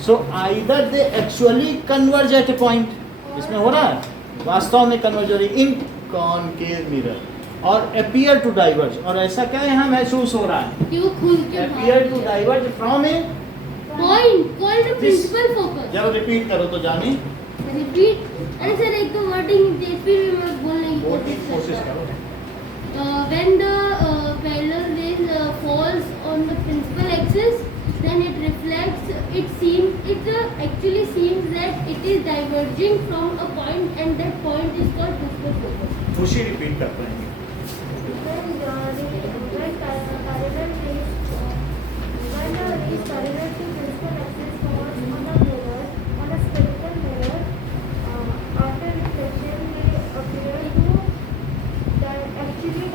So either they actually converge at a point, इसमें हो रहा है वास्तव में कन्वर्ज हो रही इन कॉनकेव मिरर, और अपीयर टू डाइवर्ज, और ऐसा क्या यहाँ महसूस हो रहा है? क्यों खुल के appear to diverge from a point called principal focus. जब रिपीट करो तो जाने रिपीट, अरे सर एक तो वर्डिंग फिर भी मैं बोलने की बोलने की कोशिश करो। When the parallel rays falls on the principal axis, then it reflects. It actually seems that it is diverging from a point, and that point is called principal focus. खुशी रिपीट कर पाएंगे। When the rays parallel to principal axis falls on a mirror, on a spherical mirror, after reflection they appear to actually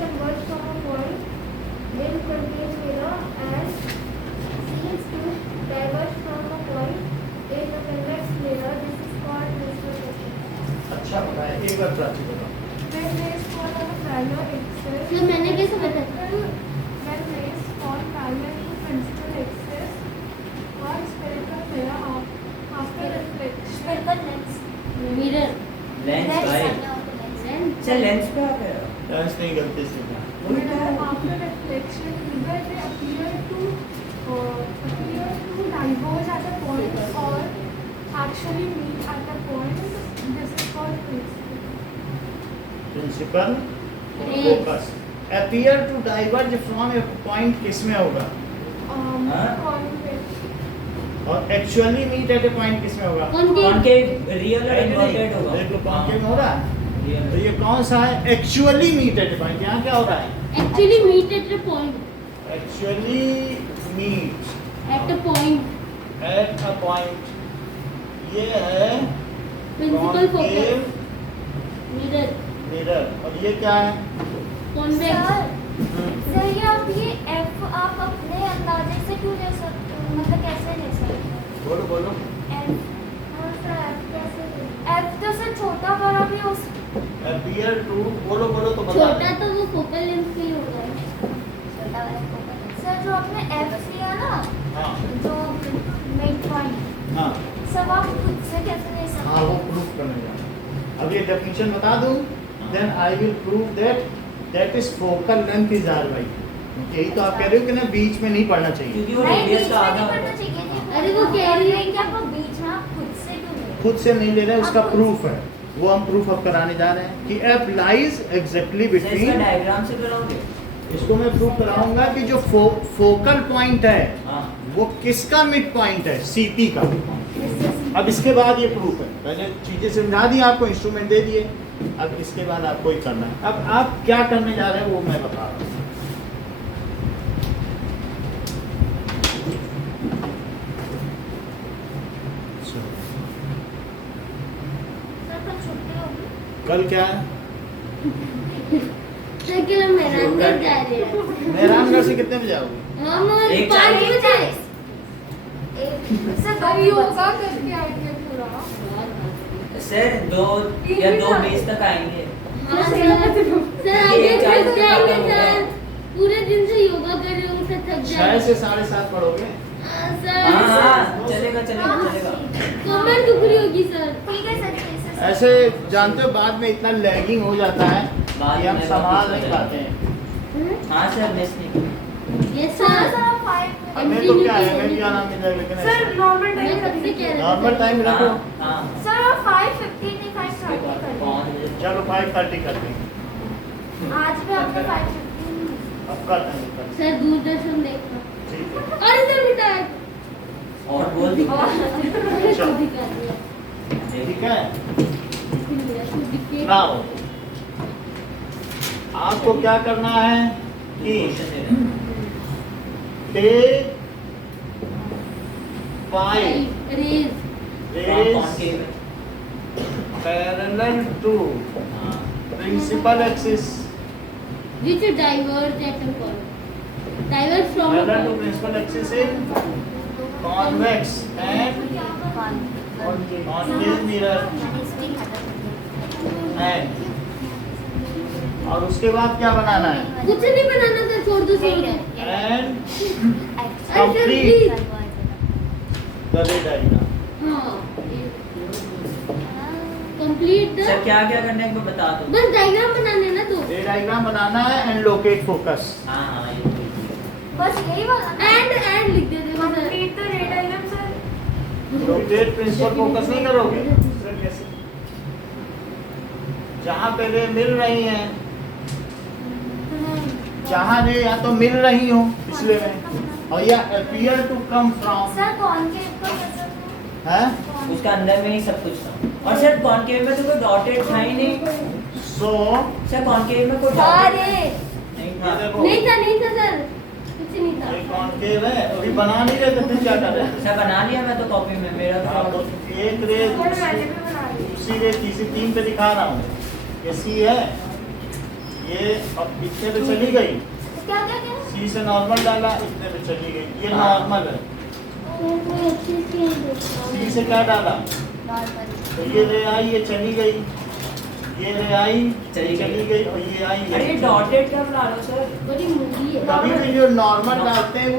converge from a point in concave mirror and seems to diverge from a point in a convex mirror. This is called principal focus. अच्छा बताया, एक बार प्राची बताओ। When rays fall on a parallel axis, तो मैंने कैसे बताया? when rays fall parallel to principal axis, one spherical mirror after reflection. Spherical lens, Mirror. Lens भाई, अच्छा लेंस पे आ गया। डांस नहीं गलती से कहा। After reflection, either they appear to diverge at a point or actually meet at a point. This is called principal. Principal Rays. Focus. Appear to diverge from a point किसमें होगा? हाँ? Convex. और actually meet at a point किसमें होगा? Concave. Concave real और है कि नहीं? इन्वर्टेड होगा। देख लो कॉनकेव में हो रहा है, रियल तो ये कौन सा है? Actually meet at a point. यहाँ क्या हो रहा है? Actually meet at a point. Actually meet At a point. At a point, ये है Principal concave focus. Mirror. Mirror, और ये क्या है? Convex. सर ये आप ये एफ आप अपने अंदाजे से क्यों ले सकते हो, मतलब कैसे ले सकते हो? बोलो बोलो। एफ हाँ सर, F कैसे ले? एफ तो सर छोटा बड़ा भी हो अपीयर टू, बोलो बोलो तो बता छोटा दें। तो वो फोकल लेंथ का ही होगा। छोटा वाला फोकस। सर जो आपने एफ लिया ना, हाँ जो मिड पॉइंट, हाँ सब आप खुद से कैसे ले सकते हाँ, हो? वो प्रूफ करने जा रहा हूँ। अब ये डेफिनेशन बता दूं, then I will prove that that is focal length is R by. यही तो आप कह रहे हो कि ना बीच में नहीं पढ़ना चाहिए। क्योंकि वो नहीं, रेडियस बीच का में आधा नहीं होता पढ़ना है। चाहिए। अरे वो कह रही है कि आपको बीच में आप खुद से क्यों ले रहे हो? खुद से नहीं ले रहे, उसका आप खुद प्रूफ है, वो हम प्रूफ अब कराने जा रहे हैं कि एफ लाइज एग्जैक्टली सर, इसका बिटवीन। डायग्राम से कराओगे? इसको मैं प्रूफ कराऊंगा कि जो फोकल पॉइंट है हाँ। वो किसका मिड पॉइंट है, सीपी का। अब इसके बाद ये प्रूफ है, पहले चीजें समझा दी आपको, इंस्ट्रूमेंट दे दिए, अब इसके बाद आपको ही करना है। अब आप क्या करने जा रहे हैं वो मैं बता रहा हूँ। सर कल छुट्टी होगी? कल क्या है? सर के हम मेहरानगढ़ जा रहे हैं। मेहरानगढ़ से कितने बजे आओगे? हम एक 5 चालीस। बजे। सर अब योगा करके आएंगे पूरा। सर 2:20 तक आएंगे। हाँ सर आगे थक जाएंगे सर, पूरे दिन से योगा कर रहे हो, सर थक 6 जाएंगे। से 7:30 पढ़ोगे? सर हाँ, चलेगा चलेगा चलेगा। कमर दुख रही होगी सर। ठीक है सर, ठीक है, ऐसे जानते हो बाद में इतना लैगिंग हो जाता है बाद कि हम में संभाल वापस नहीं आ पाते हैं। हाँ सर, मिस नहीं किया। Yes sir sir. सर 5 हमें तो क्या है, हमें क्या नाम मिल जाएगा, लेकिन सर नॉर्मल मैं टाइम सबसे रखिए। कह रही नॉर्मल टाइम रखो। हाँ, हाँ। सर 5:15 नहीं 5:30 कर दें। 5 बजे। चलो 5:30 कर देंगे। आज भी आपने 5:15 अब कर देंगे। सर दूरदर्शन देखो। ठीक है। अरे सर बेटा और बोल दी। चलो। दिखा दिया। ठीक है। खुद दिख के। नाउ आपको क्या करना है कि क्वेश्चन दे रहे हैं। टेक 5 रेज rays कॉन्केव है। parallel to हाँ। principal axis, which diverge at a point. Diverge from a parallel to point. principal axis in convex and concave mirror and और उसके बाद क्या बनाना है? कुछ नहीं बनाना सर, छोड़ दो छोड़ दो। and sir complete please. the ray diagram. हाँ कंप्लीट सर द, क्या क्या करना है एक बार बता दो। बस डायग्राम बनाने ना तो। रे डायग्राम बनाना है and locate focus. हाँ हाँ, ये तो ठीक है। बस यही वाला ना? एंड लिख देते हो सर। कंप्लीट द रे diagram sir. locate principal focus नहीं करोगे? सर कैसे? जहाँ पे रे मिल रही हैं, जहाँ रे या तो मिल रही हो पिछले में और या appear to come from, sir concave का मतलब है? उसका अंदर में ही सब कुछ था। और सर कॉन्केव में तो कोई डॉटेड था ही नहीं। So सर कॉन्केव में कोई अरे डॉटेड नहीं ये था। देखो नहीं था सर, कुछ नहीं था। ये कॉन्केव है, अभी बना नहीं रहे थे, फिर क्या कर रहे थे? सर बना लिया मैं तो कॉपी में, मेरा हाँ, तो तो एक रे और मैंने भी बना ली। दूसरी रे तीसरी 3 पे दिखा रहा हूँ, ये सी है, ये अब इतने पे चली गई, क्या क्या क्या? सी से नॉर्मल डाला, इतने पे चली गई, ये नॉर्मल है। कोई अच्छी सी नहीं देखा। सी से क्या डाला, नॉर्मल। तो ये रे आई, ये चली गई, ये रे आई चली चली गई और ये आई अरे ये। डॉटेड क्या बना रहे हो सर? बड़ी मूवी है। कभी भी जो नॉर्मल डालते हैं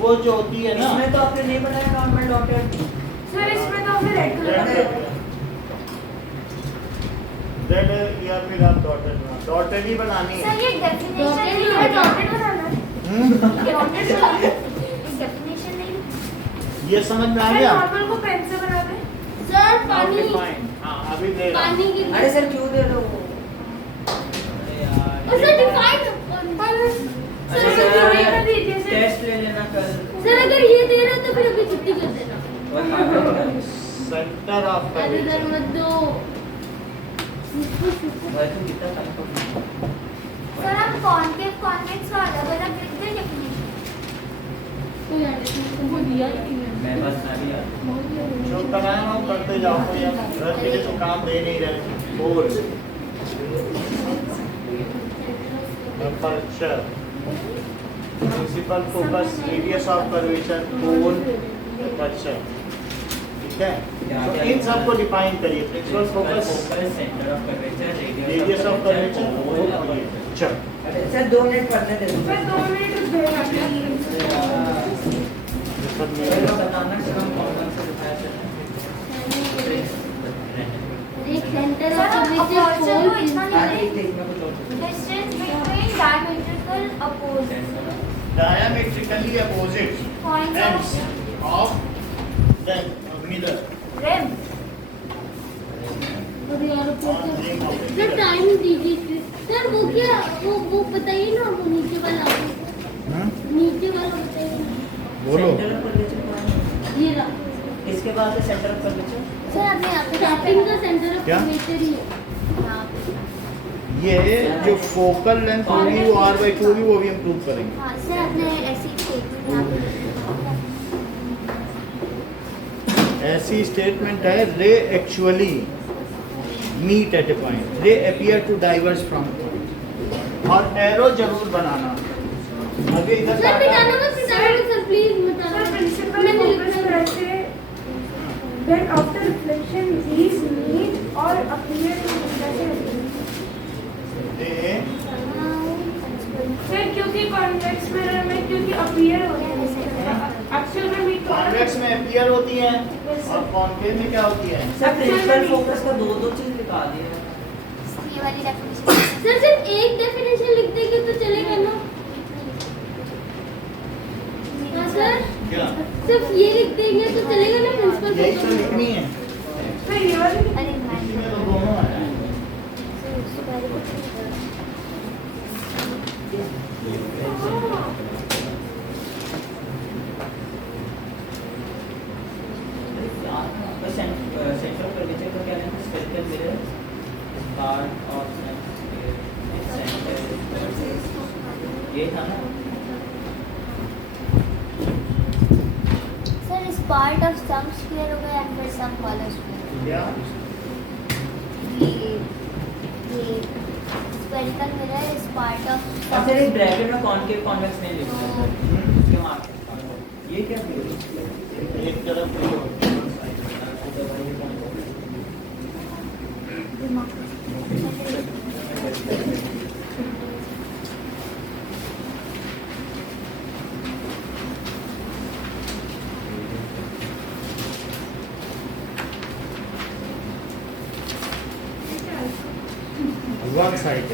वो जो होती है ना, इसमें तो आपने नहीं बनाया नॉर्मल डॉटेड। सर इसमें तो हमने रेड कलर रेड का रेड या फिर आप डॉटेड ही बनानी है। सर ये डेफिनेशन Dotted नहीं है। है, डॉटेड बनाना है। डॉटेड डेफिनेशन नहीं। ये समझ में आ सर गया? नॉर्मल को पेन से बनाते हैं। सर Now पानी, define. हाँ अभी दे रहा हूँ। पानी की। अरे सर क्यों दे रहे हो? अरे यार। और सर डिफाइन। अरे सर सर थ्योरी का दीजिए सर। टेस्ट ले लेना कल। सर अगर ये दे रहे हो तो फिर अभी छुट्टी कर देना। और हाँ, सेंटर ऑफ अरे इधर मत दो। भाई तू कितना टाइम पकड़। सर हम कॉन्केव कॉन्वेक्स का अलग-अलग लिख दें डेफिनेशन। कोई आइडिया तुमको दिया ही नहीं मैंने। मैं बस ना भी यार। जो कराया हम करते जाओ या घर के लिए तो काम दे नहीं रहे। बोल aperture principal focus radius of curvature कोण अपर्चर, ठीक है? तो इन सबको डिफाइन करिए। Principal focus, centre of curvature, radius of curvature, कोण और ये। चल अरे सर 2 मिनट पढ़ने दे दो। सर 2 मिनट रुक जाइए। ये सब मेरे मेरे को बताना कि हम कौन कौन से दिखाया एक सेंटर Sir, ऑफ अब कर्वेचर aperture को इतना पोल नहीं एक मैं कुछ और पूछूं। distance between diametrical opposite diametrically opposite points ends of of the mirror rim. और यार on ऊपर rim of the sir mirror. Time दीजिए सर। वो क्या वो बताइए ना, वो नीचे वाला नीचे वाला बताइए ना। बोलो। सेंटर ऑफ कर्वेचर कौन है? ये रहा इसके बाद है सेंटर ऑफ कर्वेचर। सर आपने यहाँ पे स्टार्टिंग का सेंटर ऑफ क्या? कर्वेचर ही है। यहाँ पे ये जो फोकल लेंथ होगी वो r/2 होगी, वो भी हम प्रूव करेंगे। हाँ सर आपने ऐसी स्टेटमेंट यहाँ पे ऐसी स्टेटमेंट है, ray actually meet at a point, ray appear to diverge from point, और एरो जरूर बनाना। आगे इधर सर मिटाना मत सर, प्लीज मिटाना Sir, मत। principal मैंने focus लिखा है। करते then after reflection these meet or appear in कैसे ए, फिर क्योंकि कॉन्वेक्स मिरर में क्योंकि अपीयर होते हैं एक्चुअल में मीट कॉन्वेक्स में अपीयर होती है और कॉन्केव में क्या होती है? सर प्रिंसिपल फोकस का दो चीज लिखा दिया। ये वाली डेफिनेशन सर सिर्फ एक डेफिनेशन लिख देंगे तो चलेगा ना? हाँ सर, क्या सिर्फ ये लिख देंगे तो चलेगा ना प्रिंसिपल यही तो फोकस? लिखनी है? फिर ये वाली अरे इसमें तो दोनों है। सेंटर ऑफ कर्वेचर का क्या लेंगे? Spherical mirror part of centre, ये था ना। सर इस पार्ट ऑफ सम स्क्वायर हो गया या फिर सम कॉलर स्क्वायर? क्या ये spherical mirror is part of अब सर इस ब्रैकेट में कॉनकेव कॉन्वेक्स नहीं लिखना है सर, इसके मार्क ये क्या है? एक तरफ देखो, one side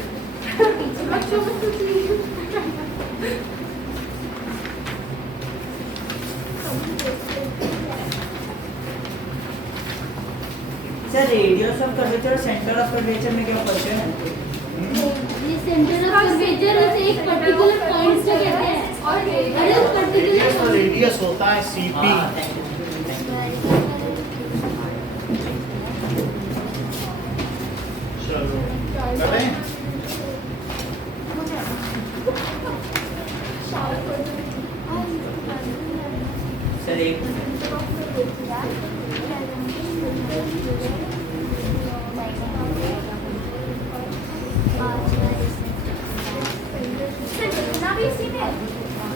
sir radius of curvature और सेंटर ऑफ कर्वेचर में क्या फर्क है? ये सेंटर ऑफ कर्वेचर उस एक पर्टिकुलर पॉइंट से कहते हैं। अरे उस पर्टिकुलर रेडियस होता है सीपी। हाँ, thank you. चलो करें। सर एक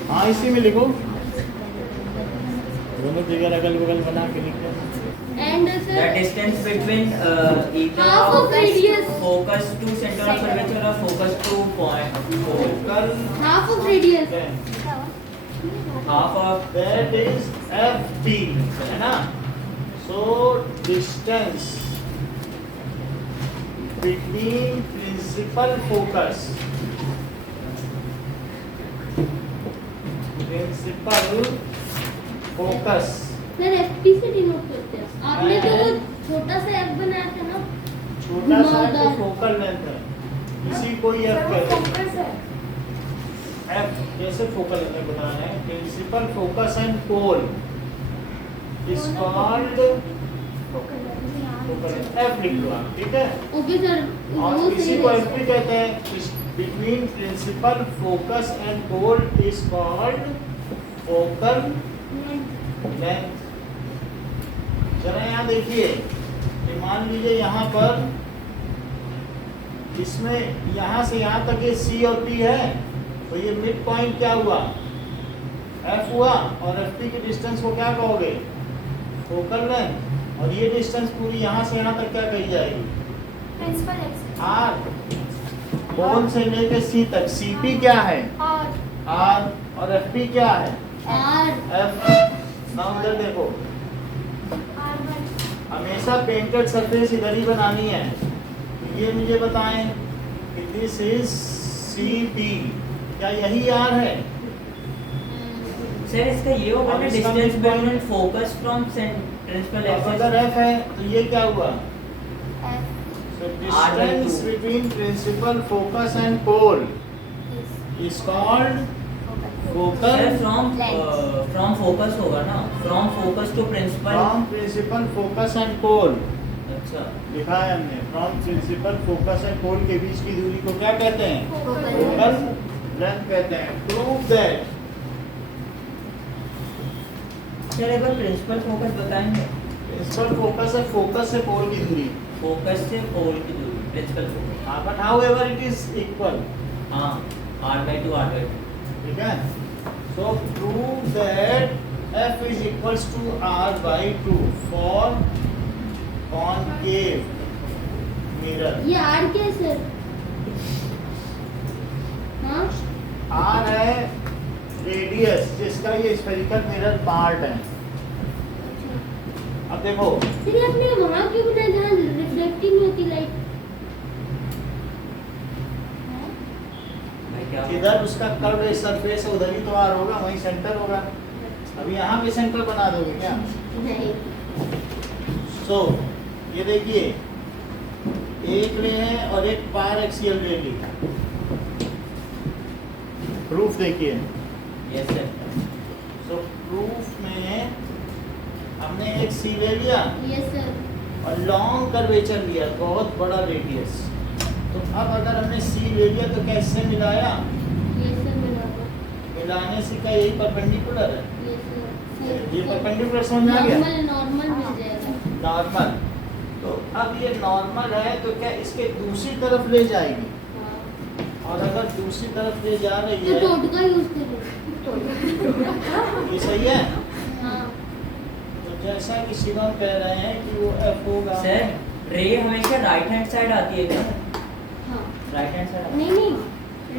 हाँ इसी में लिखो, दोनों जगह अगल बगल बना के लिखो। And the sir distance between either half of radius, focus to center of curvature or focus to point focal, half of radius, half of That is FT, है ना? So distance between principal focus sir FP से denote करते हैं। आपने तो वो छोटा सा एफ बनाया था ना? छोटा सा तो घुमावदार। फोकल लेंथ है, इसी को ही F कहते फोकस है हैं। F जैसे फोकल लेंथ बनाना है, principal focus and pole is called focal length, F लिख लो आप, ठीक है? ओके सर, वो और इसी सही को है। FP कहते हैं। Between principal focus and pole is called focal length. जरा यहाँ देखिए, ये मान लीजिए यहाँ पर इसमें यहाँ से यहाँ तक ये C और P है, तो ये मिड पॉइंट क्या हुआ? F हुआ, और FP की डिस्टेंस को क्या कहोगे? Focal length. और ये डिस्टेंस पूरी यहाँ से यहाँ तक क्या कही जाएगी? Principal x R। पोल से लेके C तक CP क्या है? और R, और FP क्या है? Are F। नाउ इधर देखो, R1 हमेशा पेंटेड सरफेस इधर ही बनानी है। तो ये मुझे बताएं कि दिस इज CB, क्या यही R है? सर इसका ये होगा अब ना इसका distance midpoint- between focus from principal अब अगर एक्सिस। F है तो ये क्या हुआ? F So R by distance 2. between principal focus and pole is called sir focal from focus होगा ना, from focus to principal. from principal focus and pole। अच्छा लिखा है हमने from principal focus and pole के बीच की दूरी को क्या कहते हैं? Focal फोकल लेंथ कहते हैं। Prove that. सर एक बार प्रिंसिपल फोकस बताएंगे। प्रिंसिपल फोकस है फोकस से पोल की दूरी। फोकस से पोल की दूरी प्रिंसिपल फोकस। हाँ, but however it is equal. हाँ R/2 R/2। ठीक है। सो prove that F is equals to R/2 for concave mirror। ये आर क्या है सर? हाँ R है रेडियस जिसका ये स्फेरिकल मिरर पार्ट है। अब देखो फिर आपने वहाँ क्यों बनाया जहाँ रिफ्लेक्टिंग होती लाइट? भाई क्या इधर उसका कर्व सरफेस है, उधर ही तो R होगा, वहीं सेंटर होगा। अभी यहाँ पे सेंटर बना दोगे क्या? नहीं। सो ये देखिए एक रे है और एक पार एक्सियल रे ली। प्रूफ देखिए। Yes sir. सो प्रूफ में हमने एक सी ले लिया यस सर। और लॉन्ग कर्वेचर लिया, बहुत बड़ा रेडियस। तो अब अगर हमने सी ले लिया तो क्या इससे मिलाया? यस सर बराबर। मिलाने से क्या यही परपेंडिकुलर है? Yes sir. ये परपेंडिकुलर समझ में आ गया? नॉर्मल मिल जाएगा। नॉर्मल। तो अब ये नॉर्मल है तो क्या इसके दूसरी तरफ ले जाएगी? हाँ। और अगर दूसरी तरफ ले जा रही तो है टोटका यूज करो। ये सही है। हाँ। तो जैसा कि शिवम कह रहे हैं कि वो F होगा। सर रे हमेशा राइट हैंड साइड आती है क्या? हाँ। Right hand side. नहीं नहीं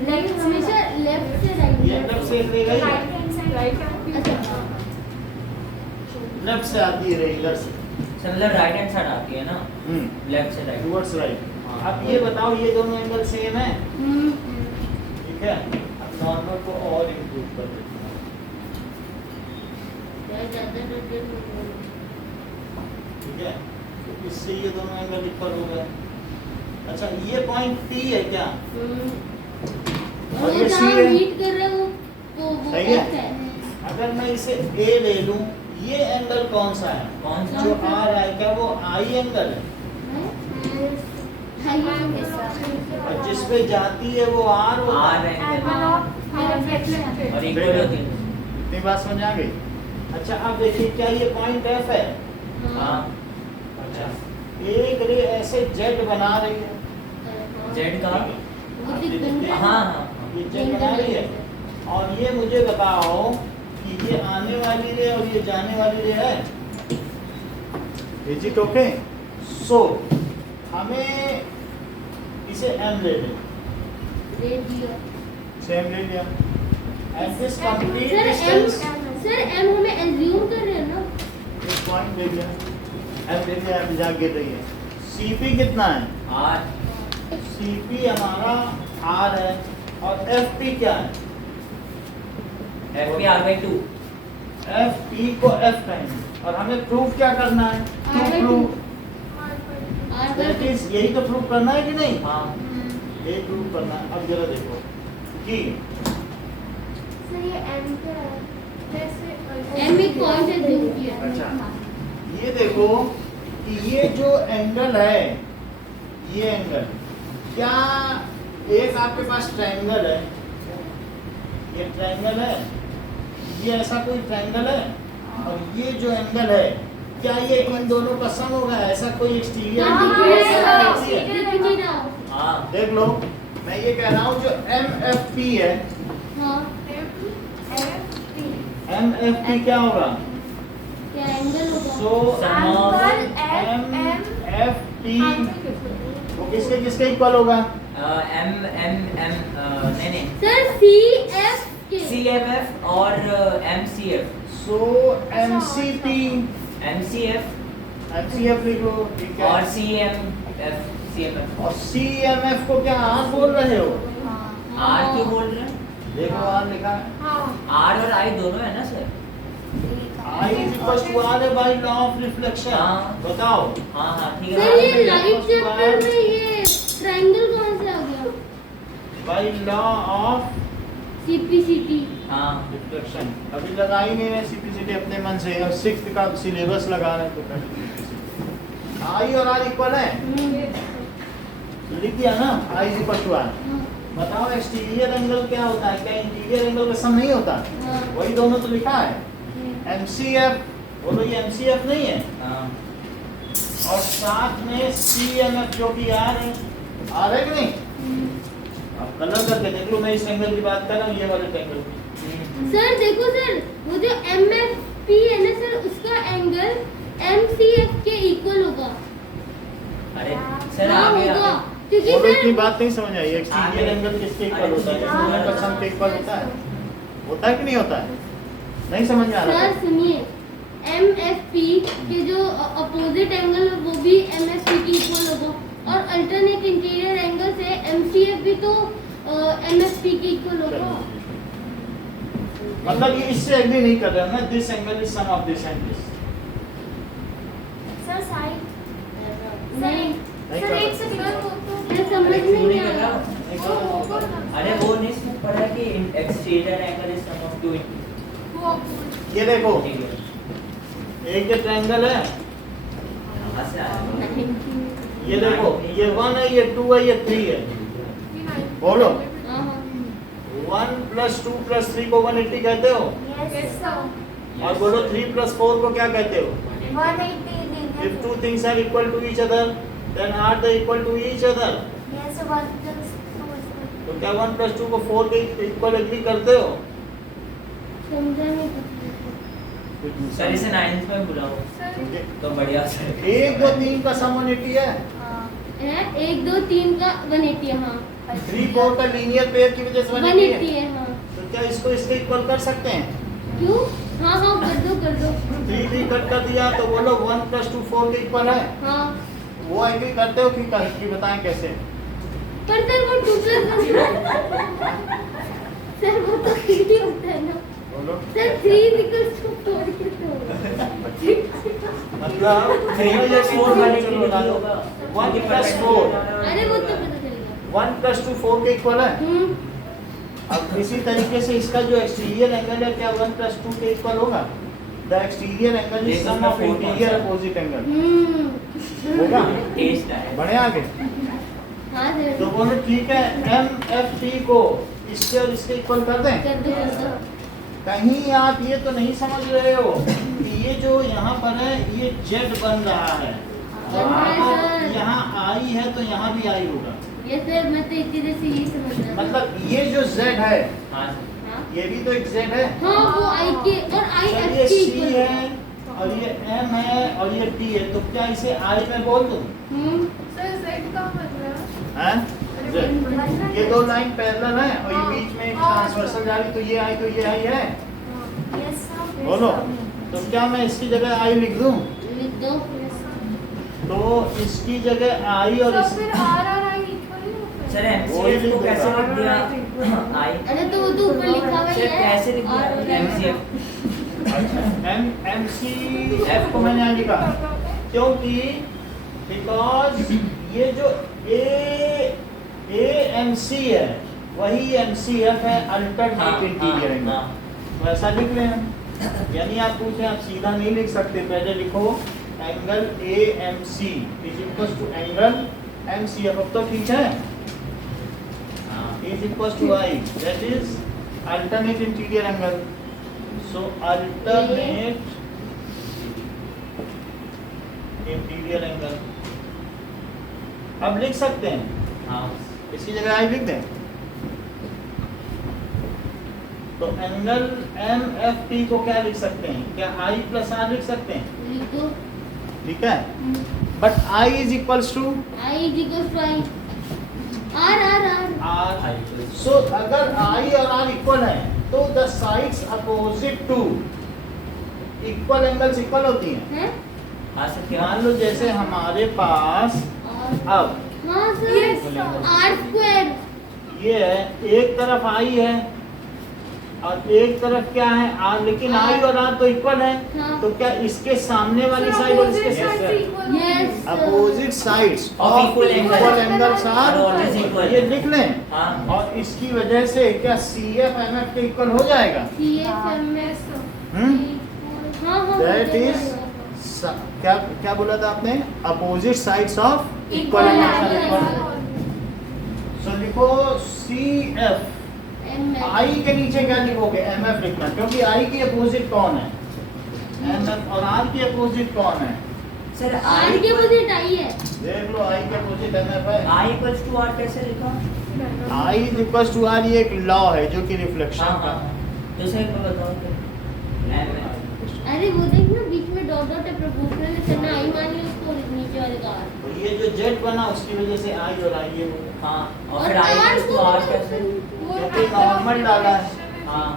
लेफ्ट हमेशा लेफ्ट से राइट। ये लेफ्ट से ले गई, राइट हैंड साइड अच्छा लेफ्ट से आती है रे इधर से। सर मतलब राइट हैंड साइड आती है ना, लेफ्ट से राइट। Towards right. हाँ। अब ये बताओ ये दोनों एंगल सेम है? हम्म। ठीक है। अब नॉर्मल को और इंप्रूव कर देते हैं। यार ज़्यादा रोटेट मत करो। ठीक है। तो इससे ये दोनों एंगल इक्वल हो गए। अच्छा ये पॉइंट P है क्या? और वो ये जहाँ C है। मीट कर रहे हो वो सही है। F है। अगर मैं इसे A ले लूं, ये एंगल कौन सा है? कौन सा? जो R है क्या वो I एंगल है? हाँ, ये और जिस पे जाती है वो R होता R है। एंगल और इक्वल होती है। इतनी बात समझ आ गई? अच्छा अब देखिए क्या ये पॉइंट F है? हाँ। अच्छा एक रे ऐसे Z बना रही है। जेड का। आप ये देखते हैं? हाँ हाँ। ये Z बना रही है। और ये मुझे बताओ कि ये आने वाली रे और ये जाने वाली रे है। Is it okay? सो हमें इसे M ले लें। सेम ले लिया। And this complete sir distance sir M हमें एज्यूम कर रहे हैं ना। एक पॉइंट ले लिया। M ले लिया, M जा गिर रही है। CP कितना है? R CP हमारा R है और FP क्या है? FP R/2। FP को F कहेंगे और हमें प्रूफ क्या करना है? R/2। Proof R that is यही तो प्रूफ करना है कि नहीं? हाँ। यही प्रूफ करना है। अब जरा देखो कि सर ये M क्या है? कैसे एम एक पॉइंट एज्यूम किया। अच्छा ये देखो कि ये जो एंगल है, ये एंगल क्या एक आपके पास ट्रायंगल है, ये ट्रायंगल है, ये ऐसा कोई ट्रायंगल है और ये जो एंगल है क्या ये इन दोनों का सम होगा? ऐसा कोई एक्सटीरियर दिख नहीं रहा। हाँ। देख लो मैं ये कह रहा हूँ जो MFP है, हाँ MFP क्या होगा? क्या एंगल होगा? सो MFP वो किसके किसके इक्वल होगा? नहीं नहीं सर सी एफ के। CFF और MCF। सो MCP MCF MCF लिख लो, ठीक है। और CMF और CMF को क्या R बोल रहे हो? हाँ R क्यों बोल रहे हैं? देखो R लिखा है। R और I दोनों है ना sir? I is equals to R by law of reflection। हाँ। बताओ। हाँ ठीक सर है। ये लाइट चैप्टर में ये ट्रायंगल कहाँ से आ गया? By law of CPCT। हाँ रिफ्लेक्शन अभी लगा ही नहीं है CPCT अपने मन से, अब 6th का सिलेबस लगा रहे हैं तो कर I और R इक्वल है, लिख दिया ना I is equal to R। बताओ एक्सटीरियर एंगल क्या होता है? क्या इंटीरियर एंगल का सम नहीं होता? वही दोनों तो लिखा है। MCF बोलो, ये MCF नहीं है, हाँ और साथ में CMF जो कि R है, R है कि नहीं? अब कलर करके देख लो, मैं इस एंगल की बात कर रहा हूँ, ये वाले एंगल की। सर देखो सर, वो जो MFP है ना सर, उसका एंगल MCF के इक्वल होगा। अरे सर हाँ आगे होगा, आगे क्योंकि बोलो, इतनी सर बात नहीं समझ आई। एक्सटीरियर एंगल किसके इक्वल होता है? एक्सटीरियर का सम के इक्वल होता है? होता है कि नहीं होता है? नहीं समझ में आ रहा सर सुनिए, MFP के जो अपोजिट एंगल है वो भी MFP के इक्वल होगा, और अल्टरनेट इंटीरियर एंगल से MCF भी तो MFP के इक्वल होगा। मतलब ये इससे एग्री नहीं कर रहे हो ना? This angle is sum of this and this. Sir side नहीं, सर एक सेकंड मैं समझ नहीं आ रहा। नहीं कर रहा। अरे वो नहीं इसमें पढ़ा कि exterior angle is sum of two ये देखो, ठीक है। एक ये ट्रायंगल है, कहाँ से आया? ये देखो, ये 1 है, ये 2 है, ये 3 है। बोलो, हाँ, हाँ। 1 + 2 + 3 को 180 कहते हो? यस सर और बोलो 3 + 4 को क्या कहते हो? 180 If two things are equal to each other, then are they equal to each other? Yes 1 + 2 तो क्या 1 + 2 को 4 के इक्वल एग्री करते हो? समझा नहीं कुछ। सर इसे 9th में बुलाओ तो बढ़िया से। 1 2 3 का सम 180 है। है 1 2 3 का 180 है, हाँ 3 4 का लीनियर पेयर की वजह से 180 180 है। है, हाँ। तो क्या इसको इसके इक्वल कर सकते हैं? क्यों? हाँ हाँ कर दो 3 3 कट कर दिया तो बोलो 1 + 2 4 के इक्वल है। हाँ। वो एग्री करते हो कि बताएं कैसे? पर सर वो 2 + 1 सर वो तो 3 होता है ना बोलो, सर। 3 = 4 कैसे होगा? मतलब 3 + 4 चलो डालो। 1 + 4 अरे वो तो पता चलेगा। 1 + 2 4 के इक्वल है। अब इसी तरीके से इसका जो एक्सटीरियर एंगल है, क्या 1 + 2 के इक्वल होगा? The exterior angle is sum of interior opposite angle. होगा? टेस्ट आया। बढ़े आगे। हाँ सर तो बोलो ठीक है, MFP को इसके और इसके इक्वल कर दें। कर दो। कहीं आप ये तो नहीं समझ रहे हो कि ये जो यहाँ पर है ये Z बन रहा है, बन रहा है, और सर। यहाँ I है तो यहाँ भी I होगा। ये सर मैं तो इतनी देर से यही समझ रहा था। मतलब ये जो Z है, हाँ हाँ ये भी तो एक Z है। हाँ वो I के और I सर F ये के C इक्वल है और ये M है और ये T है, तो क्या इसे I में बोल दूं? सर सेट का मतलब हैं? Z। ये दो लाइन पैरेलल है और ये बीच में एक ट्रांसवर्सल जा रही, तो ये I तो ये I है। यस सर बोलो, तो क्या मैं इसकी जगह I लिख दूं? लिख दो। तो इसकी जगह I और इस फिर आर आर आई इक्वल ही होता है। सर वही MCF को लिख कैसे देगा। लिख दिया? आई अरे तो वो तो ऊपर लिखा हुआ ही सर है। कैसे लिख और दिया MCF? MCF को मैंने यहाँ लिखा क्योंकि बिकॉज ये जो AMC है वही MCF है, अल्टरनेट इंटीरियर एंगल। तो ऐसा लिख रहे हैं, यानी आप पूछे, आप सीधा नहीं लिख सकते, पहले लिखो angle AMC is equal to angle MCF। अब तो ठीक है, is equal to I, that is alternate interior angle. So alternate interior angle अब लिख सकते हैं, हाँ इसकी जगह I लिख दें। तो एंगल MFP को क्या लिख सकते हैं? क्या I + R लिख सकते हैं? लिख दो। ठीक है, but I is equals to I = I। R R R। R। So अगर I और R इक्वल है तो the sides opposite to equal angles equal होती हैं। हैं? हाँ सर क्या मान लो जैसे हमारे पास अब हाँ सर आर स्क्वायर ये है, एक तरफ आई है और एक तरफ क्या है आर, लेकिन आई और आर तो इक्वल है, हाँ। तो क्या इसके सामने वाली साइड और इसके yes opposite sides Of of equal angle. Equal angles Are always equal. ये लिख लें। हाँ और इसकी वजह से क्या CF MF के इक्वल हो जाएगा? CFMS हम्म हाँ हाँ दैट इज क्या क्या बोला था आपने? Opposite sides of equal angles. So लिखो CF, आई के नीचे क्या लिखोगे? MF लिखना, क्योंकि आई की अपोजिट कौन है? MF, और आर की अपोजिट कौन है? सर आर के अपोजिट आई है। देख लो, आई के अपोजिट MF है। आई इक्वल्स टू आर कैसे लिखा? I is equal to are, ये एक लॉ है जो कि रिफ्लेक्शन हाँ का। हाँ तो सर एक बार बताओ तो अरे वो देख ना बीच में डॉट डॉट है, प्रोपोर्शनल है, ना आई मान लो उसको नीचे वाले का आर। तो ये जो जेड बना उसकी वजह से आई और आई ये हो, हाँ और और फिर I R equals to R कैसे? क्योंकि नॉर्मल डाला है, हाँ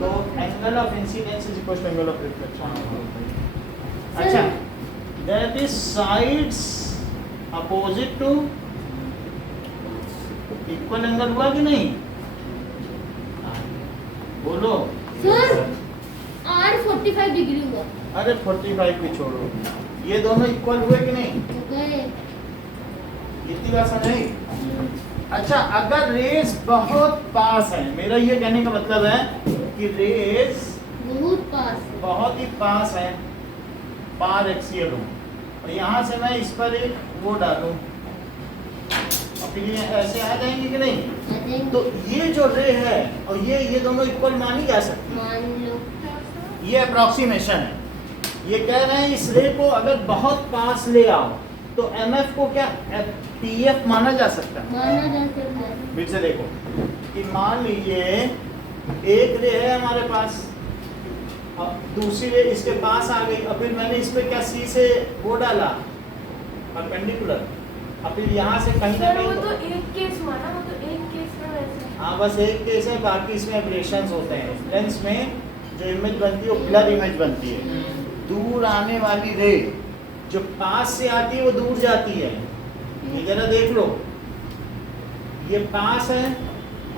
तो angle of incidence is equal to angle of reflection. अच्छा, that is sides opposite to equal angle हुआ कि नहीं? बोलो सर आर 45 डिग्री हुआ। अरे 45 भी छोड़ो, ये दोनों इक्वल हुए कि नहीं? हो गए। इतनी बात समझ आई? अच्छा, अगर रेस बहुत पास है, मेरा ये कहने का मतलब है कि रेस बहुत पास है। बहुत ही पास है, पार एक्सियल हो, और यहाँ से मैं इस पर एक वो डालूं और फिर ये ऐसे आ जाएंगे कि नहीं? I think तो ये जो रे है और ये दोनों इक्वल मानी जा सकती है। मान लो ये अप्रोक्सीमेशन है। ये कह रहे हैं इस रे को अगर बहुत पास ले आओ तो MF को क्या PF माना जा सकता है। माना जा सकता है। फिर से देखो कि मान लीजिए एक रे है हमारे पास, और दूसरी रे इसके पास आ गई, और फिर मैंने इस पे क्या C से वो डाला परपेंडिकुलर, और फिर यहाँ से कहीं ना सर वो तो कहीं, एक केस माना, वो तो एक केस में वैसे हाँ बस एक केस है, बाकी इसमें एब्रेशंस होते हैं। लेंस में जो इमेज बनती है वो ब्लर इमेज बनती है। दूर आने वाली रे जो पास से आती है वो दूर जाती है। ये जरा देख लो, ये पास है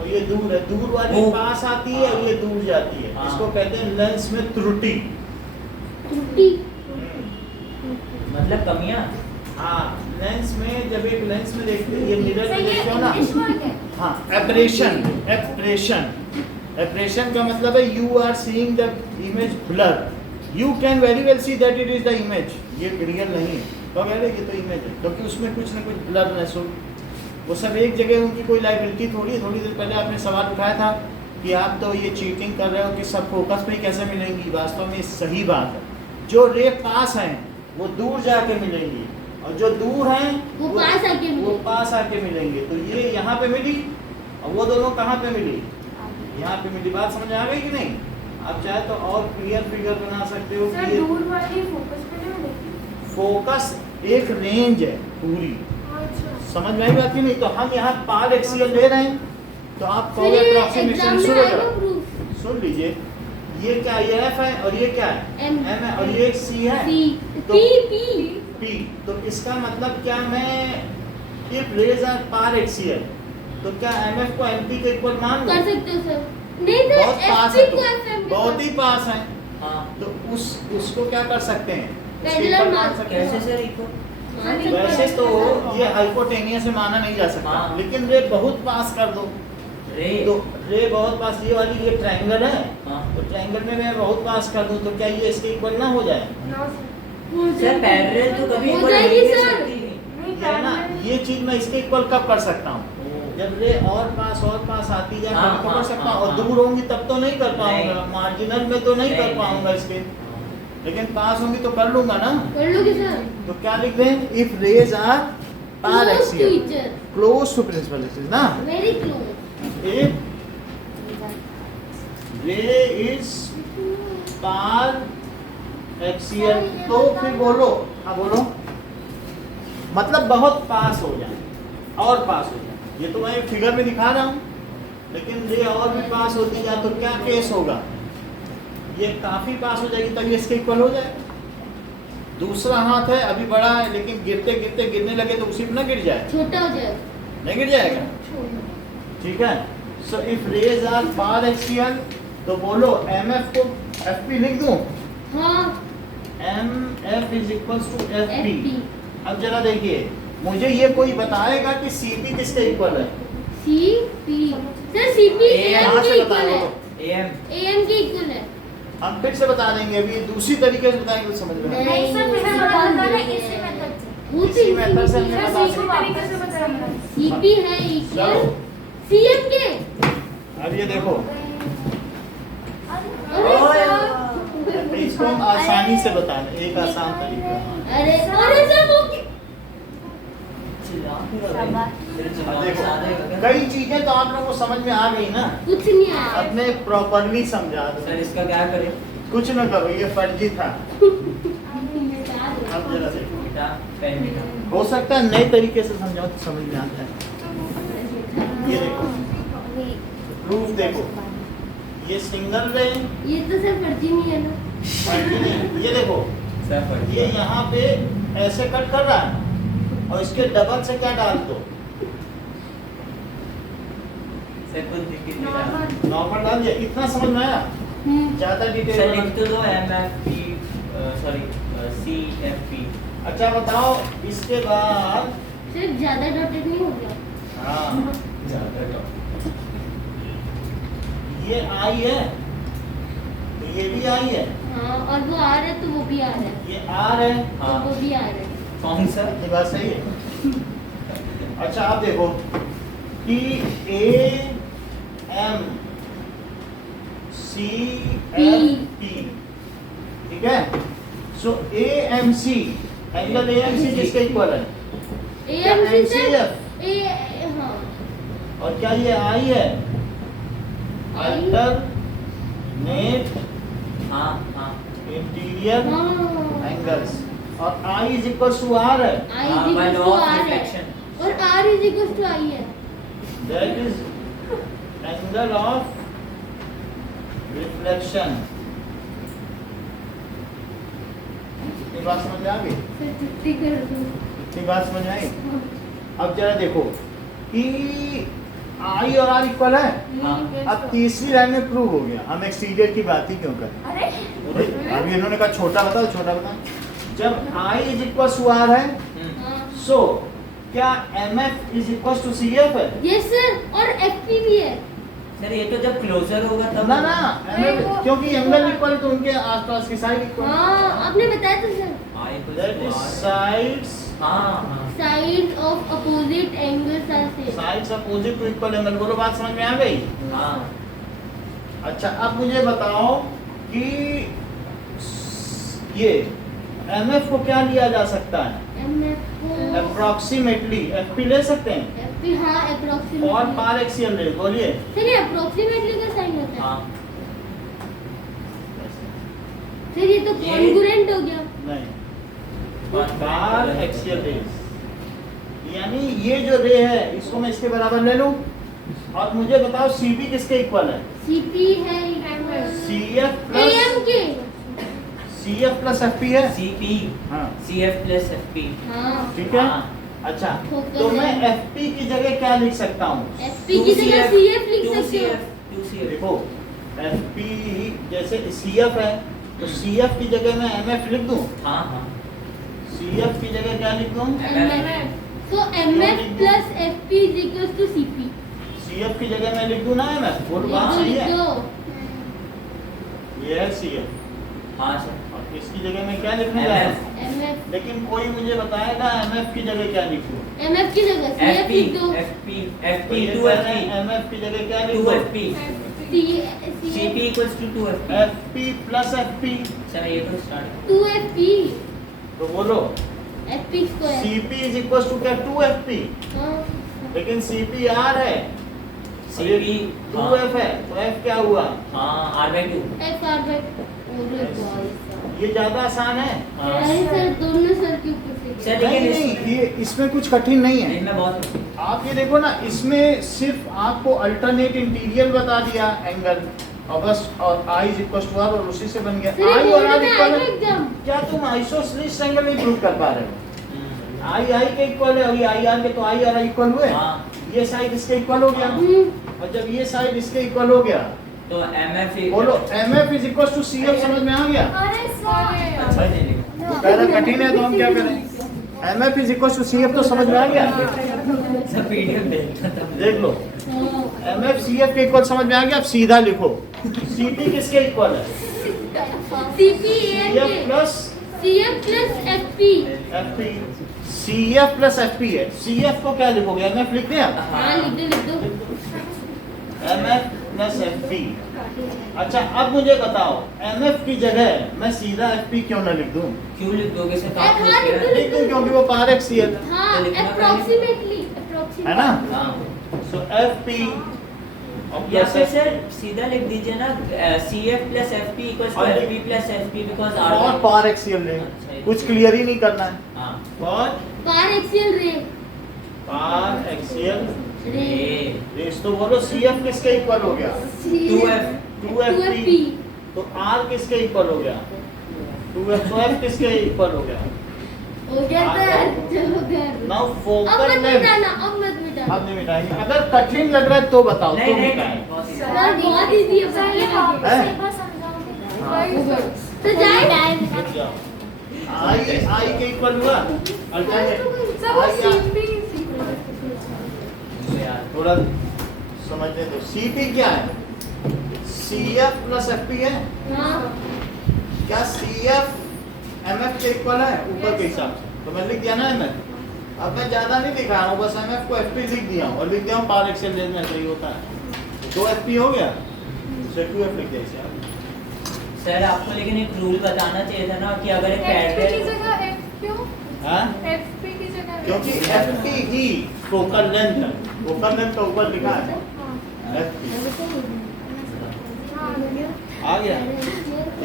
और ये दूर है, दूर वाली वो- पास आती है और ये दूर जाती है। हाँ। इसको कहते हैं लेंस में त्रुटि। त्रुटि मतलब कमियां। हाँ, लेंस में जब एक लेंस में देखते हैं, ये मिरर में देखते हो ना, इंग्लिश वर्ड है। हाँ, एब्रेशन। एब्रेशन का मतलब है you are seeing the image blur, you can very well see that it is the image, ये रियल नहीं है, तो कह रहे ये तो इमेज है, क्योंकि उसमें कुछ ना कुछ ब्लरनेस हो। वो सब एक जगह, उनकी कोई लाइबिलिटी थोड़ी। थोड़ी देर पहले आपने सवाल उठाया था कि आप तो ये चीटिंग कर रहे हो कि सब फोकस पे ही कैसे मिलेंगी। वास्तव में सही बात है, जो रे पास हैं वो दूर जाके मिलेंगी, और जो दूर हैं वो पास आके वो मिलेंगी। पास आके मिलेंगे। तो ये यहाँ पे मिली और वो दोनों कहाँ पे मिली? यहाँ पे मिली। बात समझ आ गई कि नहीं? आप चाहे तो और क्लियर फिगर बना सकते हो सर कि ये दूर वाली फोकस पे नहीं मिलेगी। फोकस एक रेंज है पूरी, अच्छा समझ में आई बात की नहीं? तो हम यहाँ पार एक्सियल ले रहे हैं, तो आप फिर ये अप्रोक्सीमेशन एग्जाम में शुरू आएगा करो। प्रूफ। सुन लीजिए, ये क्या, ये F है और ये क्या है? M है, और ये C है। C तो- P P, तो इसका मतलब क्या, मैं if rays are paraxial तो क्या MF को MP के इक्वल मान लो? कर सकते हो सर। नहीं सर बहुत पास FP है, को तो FM बहुत ही पास है, हाँ तो उसको क्या कर सकते हैं? उसके Pendular इक्वल मान मान सकते हैं। कैसे सर इको? मान सकते हो। वैसे तो ये हाइपोटेनियस से माना नहीं जा सकता, हाँ। लेकिन रे बहुत पास कर दो रे तो रे बहुत पास, ये वाली ये ट्रायंगल है, हाँ तो ट्रायंगल में मैं बहुत पास कर दूं तो क्या ये इसके इक्वल ना हो जाए? ना सर सर पैरेलल तो कभी हो इक्वल जाएगी नहीं सर। कर सकती नहीं। नहीं ये ना, पैरेलल ये चीज मैं इसके इक्वल कब कर सकता हूँ? जब रे और पास आती जाए हाँ, तब तो हाँ, कर सकता हाँ, हूँ, और हाँ। दूर होंगी तब तो नहीं कर पाऊंगा, नहीं। मार्जिनल में तो नहीं कर नहीं, पाऊंगा नहीं। इसके, लेकिन पास होंगी तो कर लूंगा ना। कर लोगे सर। तो क्या लिख दें? If rays are par Close to axial each other. Close to principal axis ना, Very close. If ray is paraxial तो फिर बोलो, हाँ बोलो, मतलब बहुत पास हो जाए और पास हो जाए। ये तो मैं फिगर में दिखा रहा हूँ, लेकिन रे और भी पास होती जाए तो क्या केस होगा? ये काफी पास हो जाएगी तब ये इसके इक्वल हो जाएगा। दूसरा हाथ है अभी बड़ा है, लेकिन गिरते गिरते गिरने लगे तो उसी पे ना गिर जाए, छोटा हो जाएगा। नहीं गिर जाएगा। ठीक है, so if rays are paraxial तो बोलो MF को FP लिख दूं, हाँ MF is equals to FP। FP अब जरा देखिए, मुझे ये कोई बताएगा कि CP किसके इक्वल है? CP सर CP AM कहाँ के से इक्वल है, AM AM के इक्वल है। हम फिर से बता देंगे, अभी दूसरी तरीके से बताएंगे तो समझ में आएगा। नहीं सर, फिर से बता दो ना इसी मेथड से। वो इसी मेथड से हमने सर, बता इसी दिया। तरीके से बताएंगे। CP है इक्वल चलो। CM के। अब ये देखो, अरे सर, इसको हम आसानी से बता दें, एक आसान तरीका। अरे अरे सर वो अब देखो, कई चीजें तो आप लोगों को समझ में आ गई ना, कुछ नहीं आया। अपने प्रॉपरली समझा दो। सर इसका क्या करें? कुछ न करो, ये फर्जी था। अब जरा देखो, बेटा पेन बेटा हो सकता है नए तरीके से समझाओ तो समझ में आता है। ये देखो, प्रूफ देखो, ये सिंगल वे, ये तो सर फर्जी नहीं है ना। फर्जी नहीं। ये देखो, सर फर्जी ये यहाँ पे ऐसे कट कर रहा है और इसके डबल से क्या डाल दो, सर कुछ दिक्कत नहीं है। नॉर्मल डाल दिया। इतना समझ में आया? ज्यादा सर डिटेल लिख तो दो MFP सॉरी CFP। अच्छा बताओ, इसके बाद सिर्फ ज्यादा डॉटेड नहीं हो गया। हाँ, ये आई है तो ये भी आई है, हाँ और वो आ रहा है तो वो भी आ रहा है, ये आर है, तो हाँ वो भी आ रहा है। कौन सा? ये बात सही है। अच्छा आप देखो कि AM CFP, ठीक है। सो AMC, एंगल AMC किसके इक्वल है? AMC सर MCF, हाँ और क्या ये आई है? अल्टर नेट हाँ हाँ इंटीरियर हाँ एंगल्स, और I is equal to R है, I हाँ, is by equals law to of R है reflection। और R is equals to I है। That is angle of reflection. इतनी बात समझ में आ गई? फिर छुट्टी कर दूँ। इतनी बात समझ में आई? अब जरा देखो कि I और R इक्वल है। हाँ। अब तीसरी लाइन में प्रूव हो गया, हम एक्सटीरियर की बात ही क्यों करें? अरे अभी इन्होंने कहा छोटा बताओ, छोटा बताओ। जब I is equal to R है, हाँ सो क्या MF is equal to CF है? यस सर, और FP भी है। सर ये तो जब क्लोजर होगा तब ना ना, MF क्योंकि एंगल इक्वल है तो उनके आसपास की साइड इक्वल। हाँ आपने बताया था sir, I equals that to is R। Sides, हाँ हाँ sides of opposite angles are same. Sides opposite to equal angle. बोलो बात समझ में आ गई? हाँ अच्छा अब मुझे बताओ कि ये MF को क्या लिया जा सकता है? MF को अप्रोक्सीमेटली FP ले सकते हैं, FP हाँ और अप्रोक्सीमेटली। पार एक्सियल ले, बोलिए। सर ये अप्रोक्सीमेटली का साइन होता है। हाँ सर ये तो ये- कॉन्ग्रुएंट हो गया। नहीं, पार एक्सियल रेज, यानी ये जो रे है इसको मैं इसके बराबर ले लूं, और मुझे बताओ CP किसके इक्वल है? CP है CF AM प्लस के। CF प्लस FP है। CP हाँ CF plus FP। हाँ ठीक है। हाँ। अच्छा Focus तो मैं है। FP की जगह क्या लिख सकता हूँ? FP की जगह CF लिख 2 सकते हो। CF 2 CF। देखो FP जैसे CF है तो CF की जगह मैं MF लिख दूं, हाँ हाँ CF की जगह क्या लिख दूं? MF तो MF plus FP is equals to CP। CF की जगह मैं लिख दूं ना MF? बोलो लिख बात दो, सही लिख है? दो। ये है CF, हाँ सर और इसकी जगह मैं क्या लिखने जा रहा हूँ? MF लेकिन कोई मुझे बताएगा MF की जगह क्या लिखूं? MF की जगह CF FP लिख दो। FP तो FP ये 2 कहना है FP MF की जगह क्या 2 लिखूं? FP CP CP equals to 2 FP। FP plus FP, sir ये तो स्टार्ट 2FP तो बोलो FP square. CP is equal to क्या? 2FP, हाँ लेकिन CP R है, CP टू एफ है तो एफ क्या हुआ? हाँ R/2 F R by ओरे भाई साहब। ये ज्यादा आसान है। हाँ अरे सर दोनों सर के ऊपर से सर, गया। लेकिन नहीं, ये इसमें कुछ कठिन नहीं नहीं है। मैं बहुत आप ये देखो ना, इसमें सिर्फ आपको अल्टरनेट इंटीरियर बता दिया एंगल और बस, और I is equal to are और उसी से बन गया। सर ये आई और बोर्ड आर में इक्वल आएगा है। एग्जाम। क्या तुम आइसोसेलेस एंगल नहीं प्रूव कर पा रहे हो? आई आई के इक्वल है और ये आई आर के, तो आई आर इक्वल हुए। हाँ ये साइड इसके इक्वल हो गया और जब ये साइड इसके इक्वल हो गया तो MF बोलो MF is equal to CF, समझ में आ गया? अरे सर अच्छा नहीं लिखा। तो पहला कठिन है तो हम क्या करें? MF is equal to CF तो समझ में आ गया? सब PDF देखता था देख लो, MF CF के इक्वल समझ में आ गया। अब सीधा लिखो, CP किसके इक्वल है? CP CF plus CF plus FP। FP। CF plus FP है। CF को क्या लिखोगे? MF लिख दिया? हाँ लिख दो। MF plus FP। अच्छा अब मुझे बताओ, MF की जगह मैं सीधा FP क्यों ना लिख दूं? क्यों लिख दोगे सर? हाँ, लिख दो। लिख दूं क्योंकि वो पार एक्सियल है हाँ तो लिखना approximately ना? हाँ सो FP और या प्लस फिर सर सीधा लिख दीजिए ना CF plus FP equals to और FP plus FP because और R पार एक्सियल ले, अच्छा, ये कुछ क्लियर ही नहीं करना है। हाँ और par axial ray पार एक्सियल ray रेस तो बोलो, CF किसके इक्वल हो गया? 2F 2FP। तो R किसके इक्वल हो गया? 2F। तो F किसके इक्वल हो गया? हो गया सर चलो घर नाउ अब फोकल मत लेंथ। मिटाना अब मत मिटाना अब नहीं मिटाएंगे। अगर कठिन लग रहा है तो बताओ, नहीं तो नहीं मिटाएं। बहुत ही- सर बहुत इजी है सर ये बताइए वापस हैं? एक बार समझाओगे? हाँ। तो जाए रुक जाओ। आई के इक्वल हुआ अल्टरनेट। सर वो आई CP यार थोड़ा समझने दो। CP क्या है? CF प्लस FP है। हाँ क्या CF MF के इक्वल है ऊपर के हिसाब से? तो मैं लिख दिया ना MF। अब मैं ज्यादा नहीं लिख रहा हूँ, बस MF को FP लिख दिया हूँ और लिख दिया हूँ पार एक्सियल रेंज में सही होता है। 2FP हो गया, उसे 2F लिख दिया इसे। सर आपको लेकिन एक रूल बताना चाहिए था ना कि अगर एक FP की पैरेलल जगह F क्यों? हाँ? FP की जगह क्योंकि FP ही फोकल लेंथ है। फोकल लेंथ का ऊपर लिखा है FP। आ गया,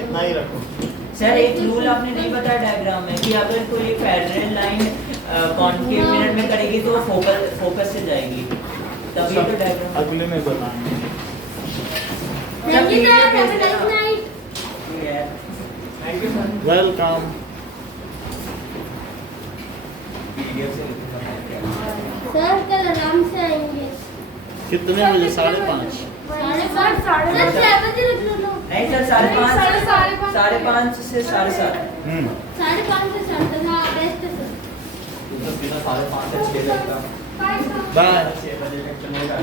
इतना ही रखो। सर एक रूल आपने नहीं बताया डायग्राम में कि अगर कोई पैरेलल लाइन कॉन्केव मिरर में करेगी तो वो फोकस से जाएगी, तभी तो डायग्राम। अगले में बताएंगे। Thank you sir have a nice night thank you sir. Welcome. Sir कल आराम से आएंगे कितने बजे? 5:30। 5:30 साढ़े सर 7 बजे रख लो नहीं सर 5:30 साढ़े पाँच। 5:30 से 7:30। 5:30 से 7:30 हाँ बेस्ट है सर तो बिना 5:30 से 6 तक का बाय। 6 बजे तक चलेगा।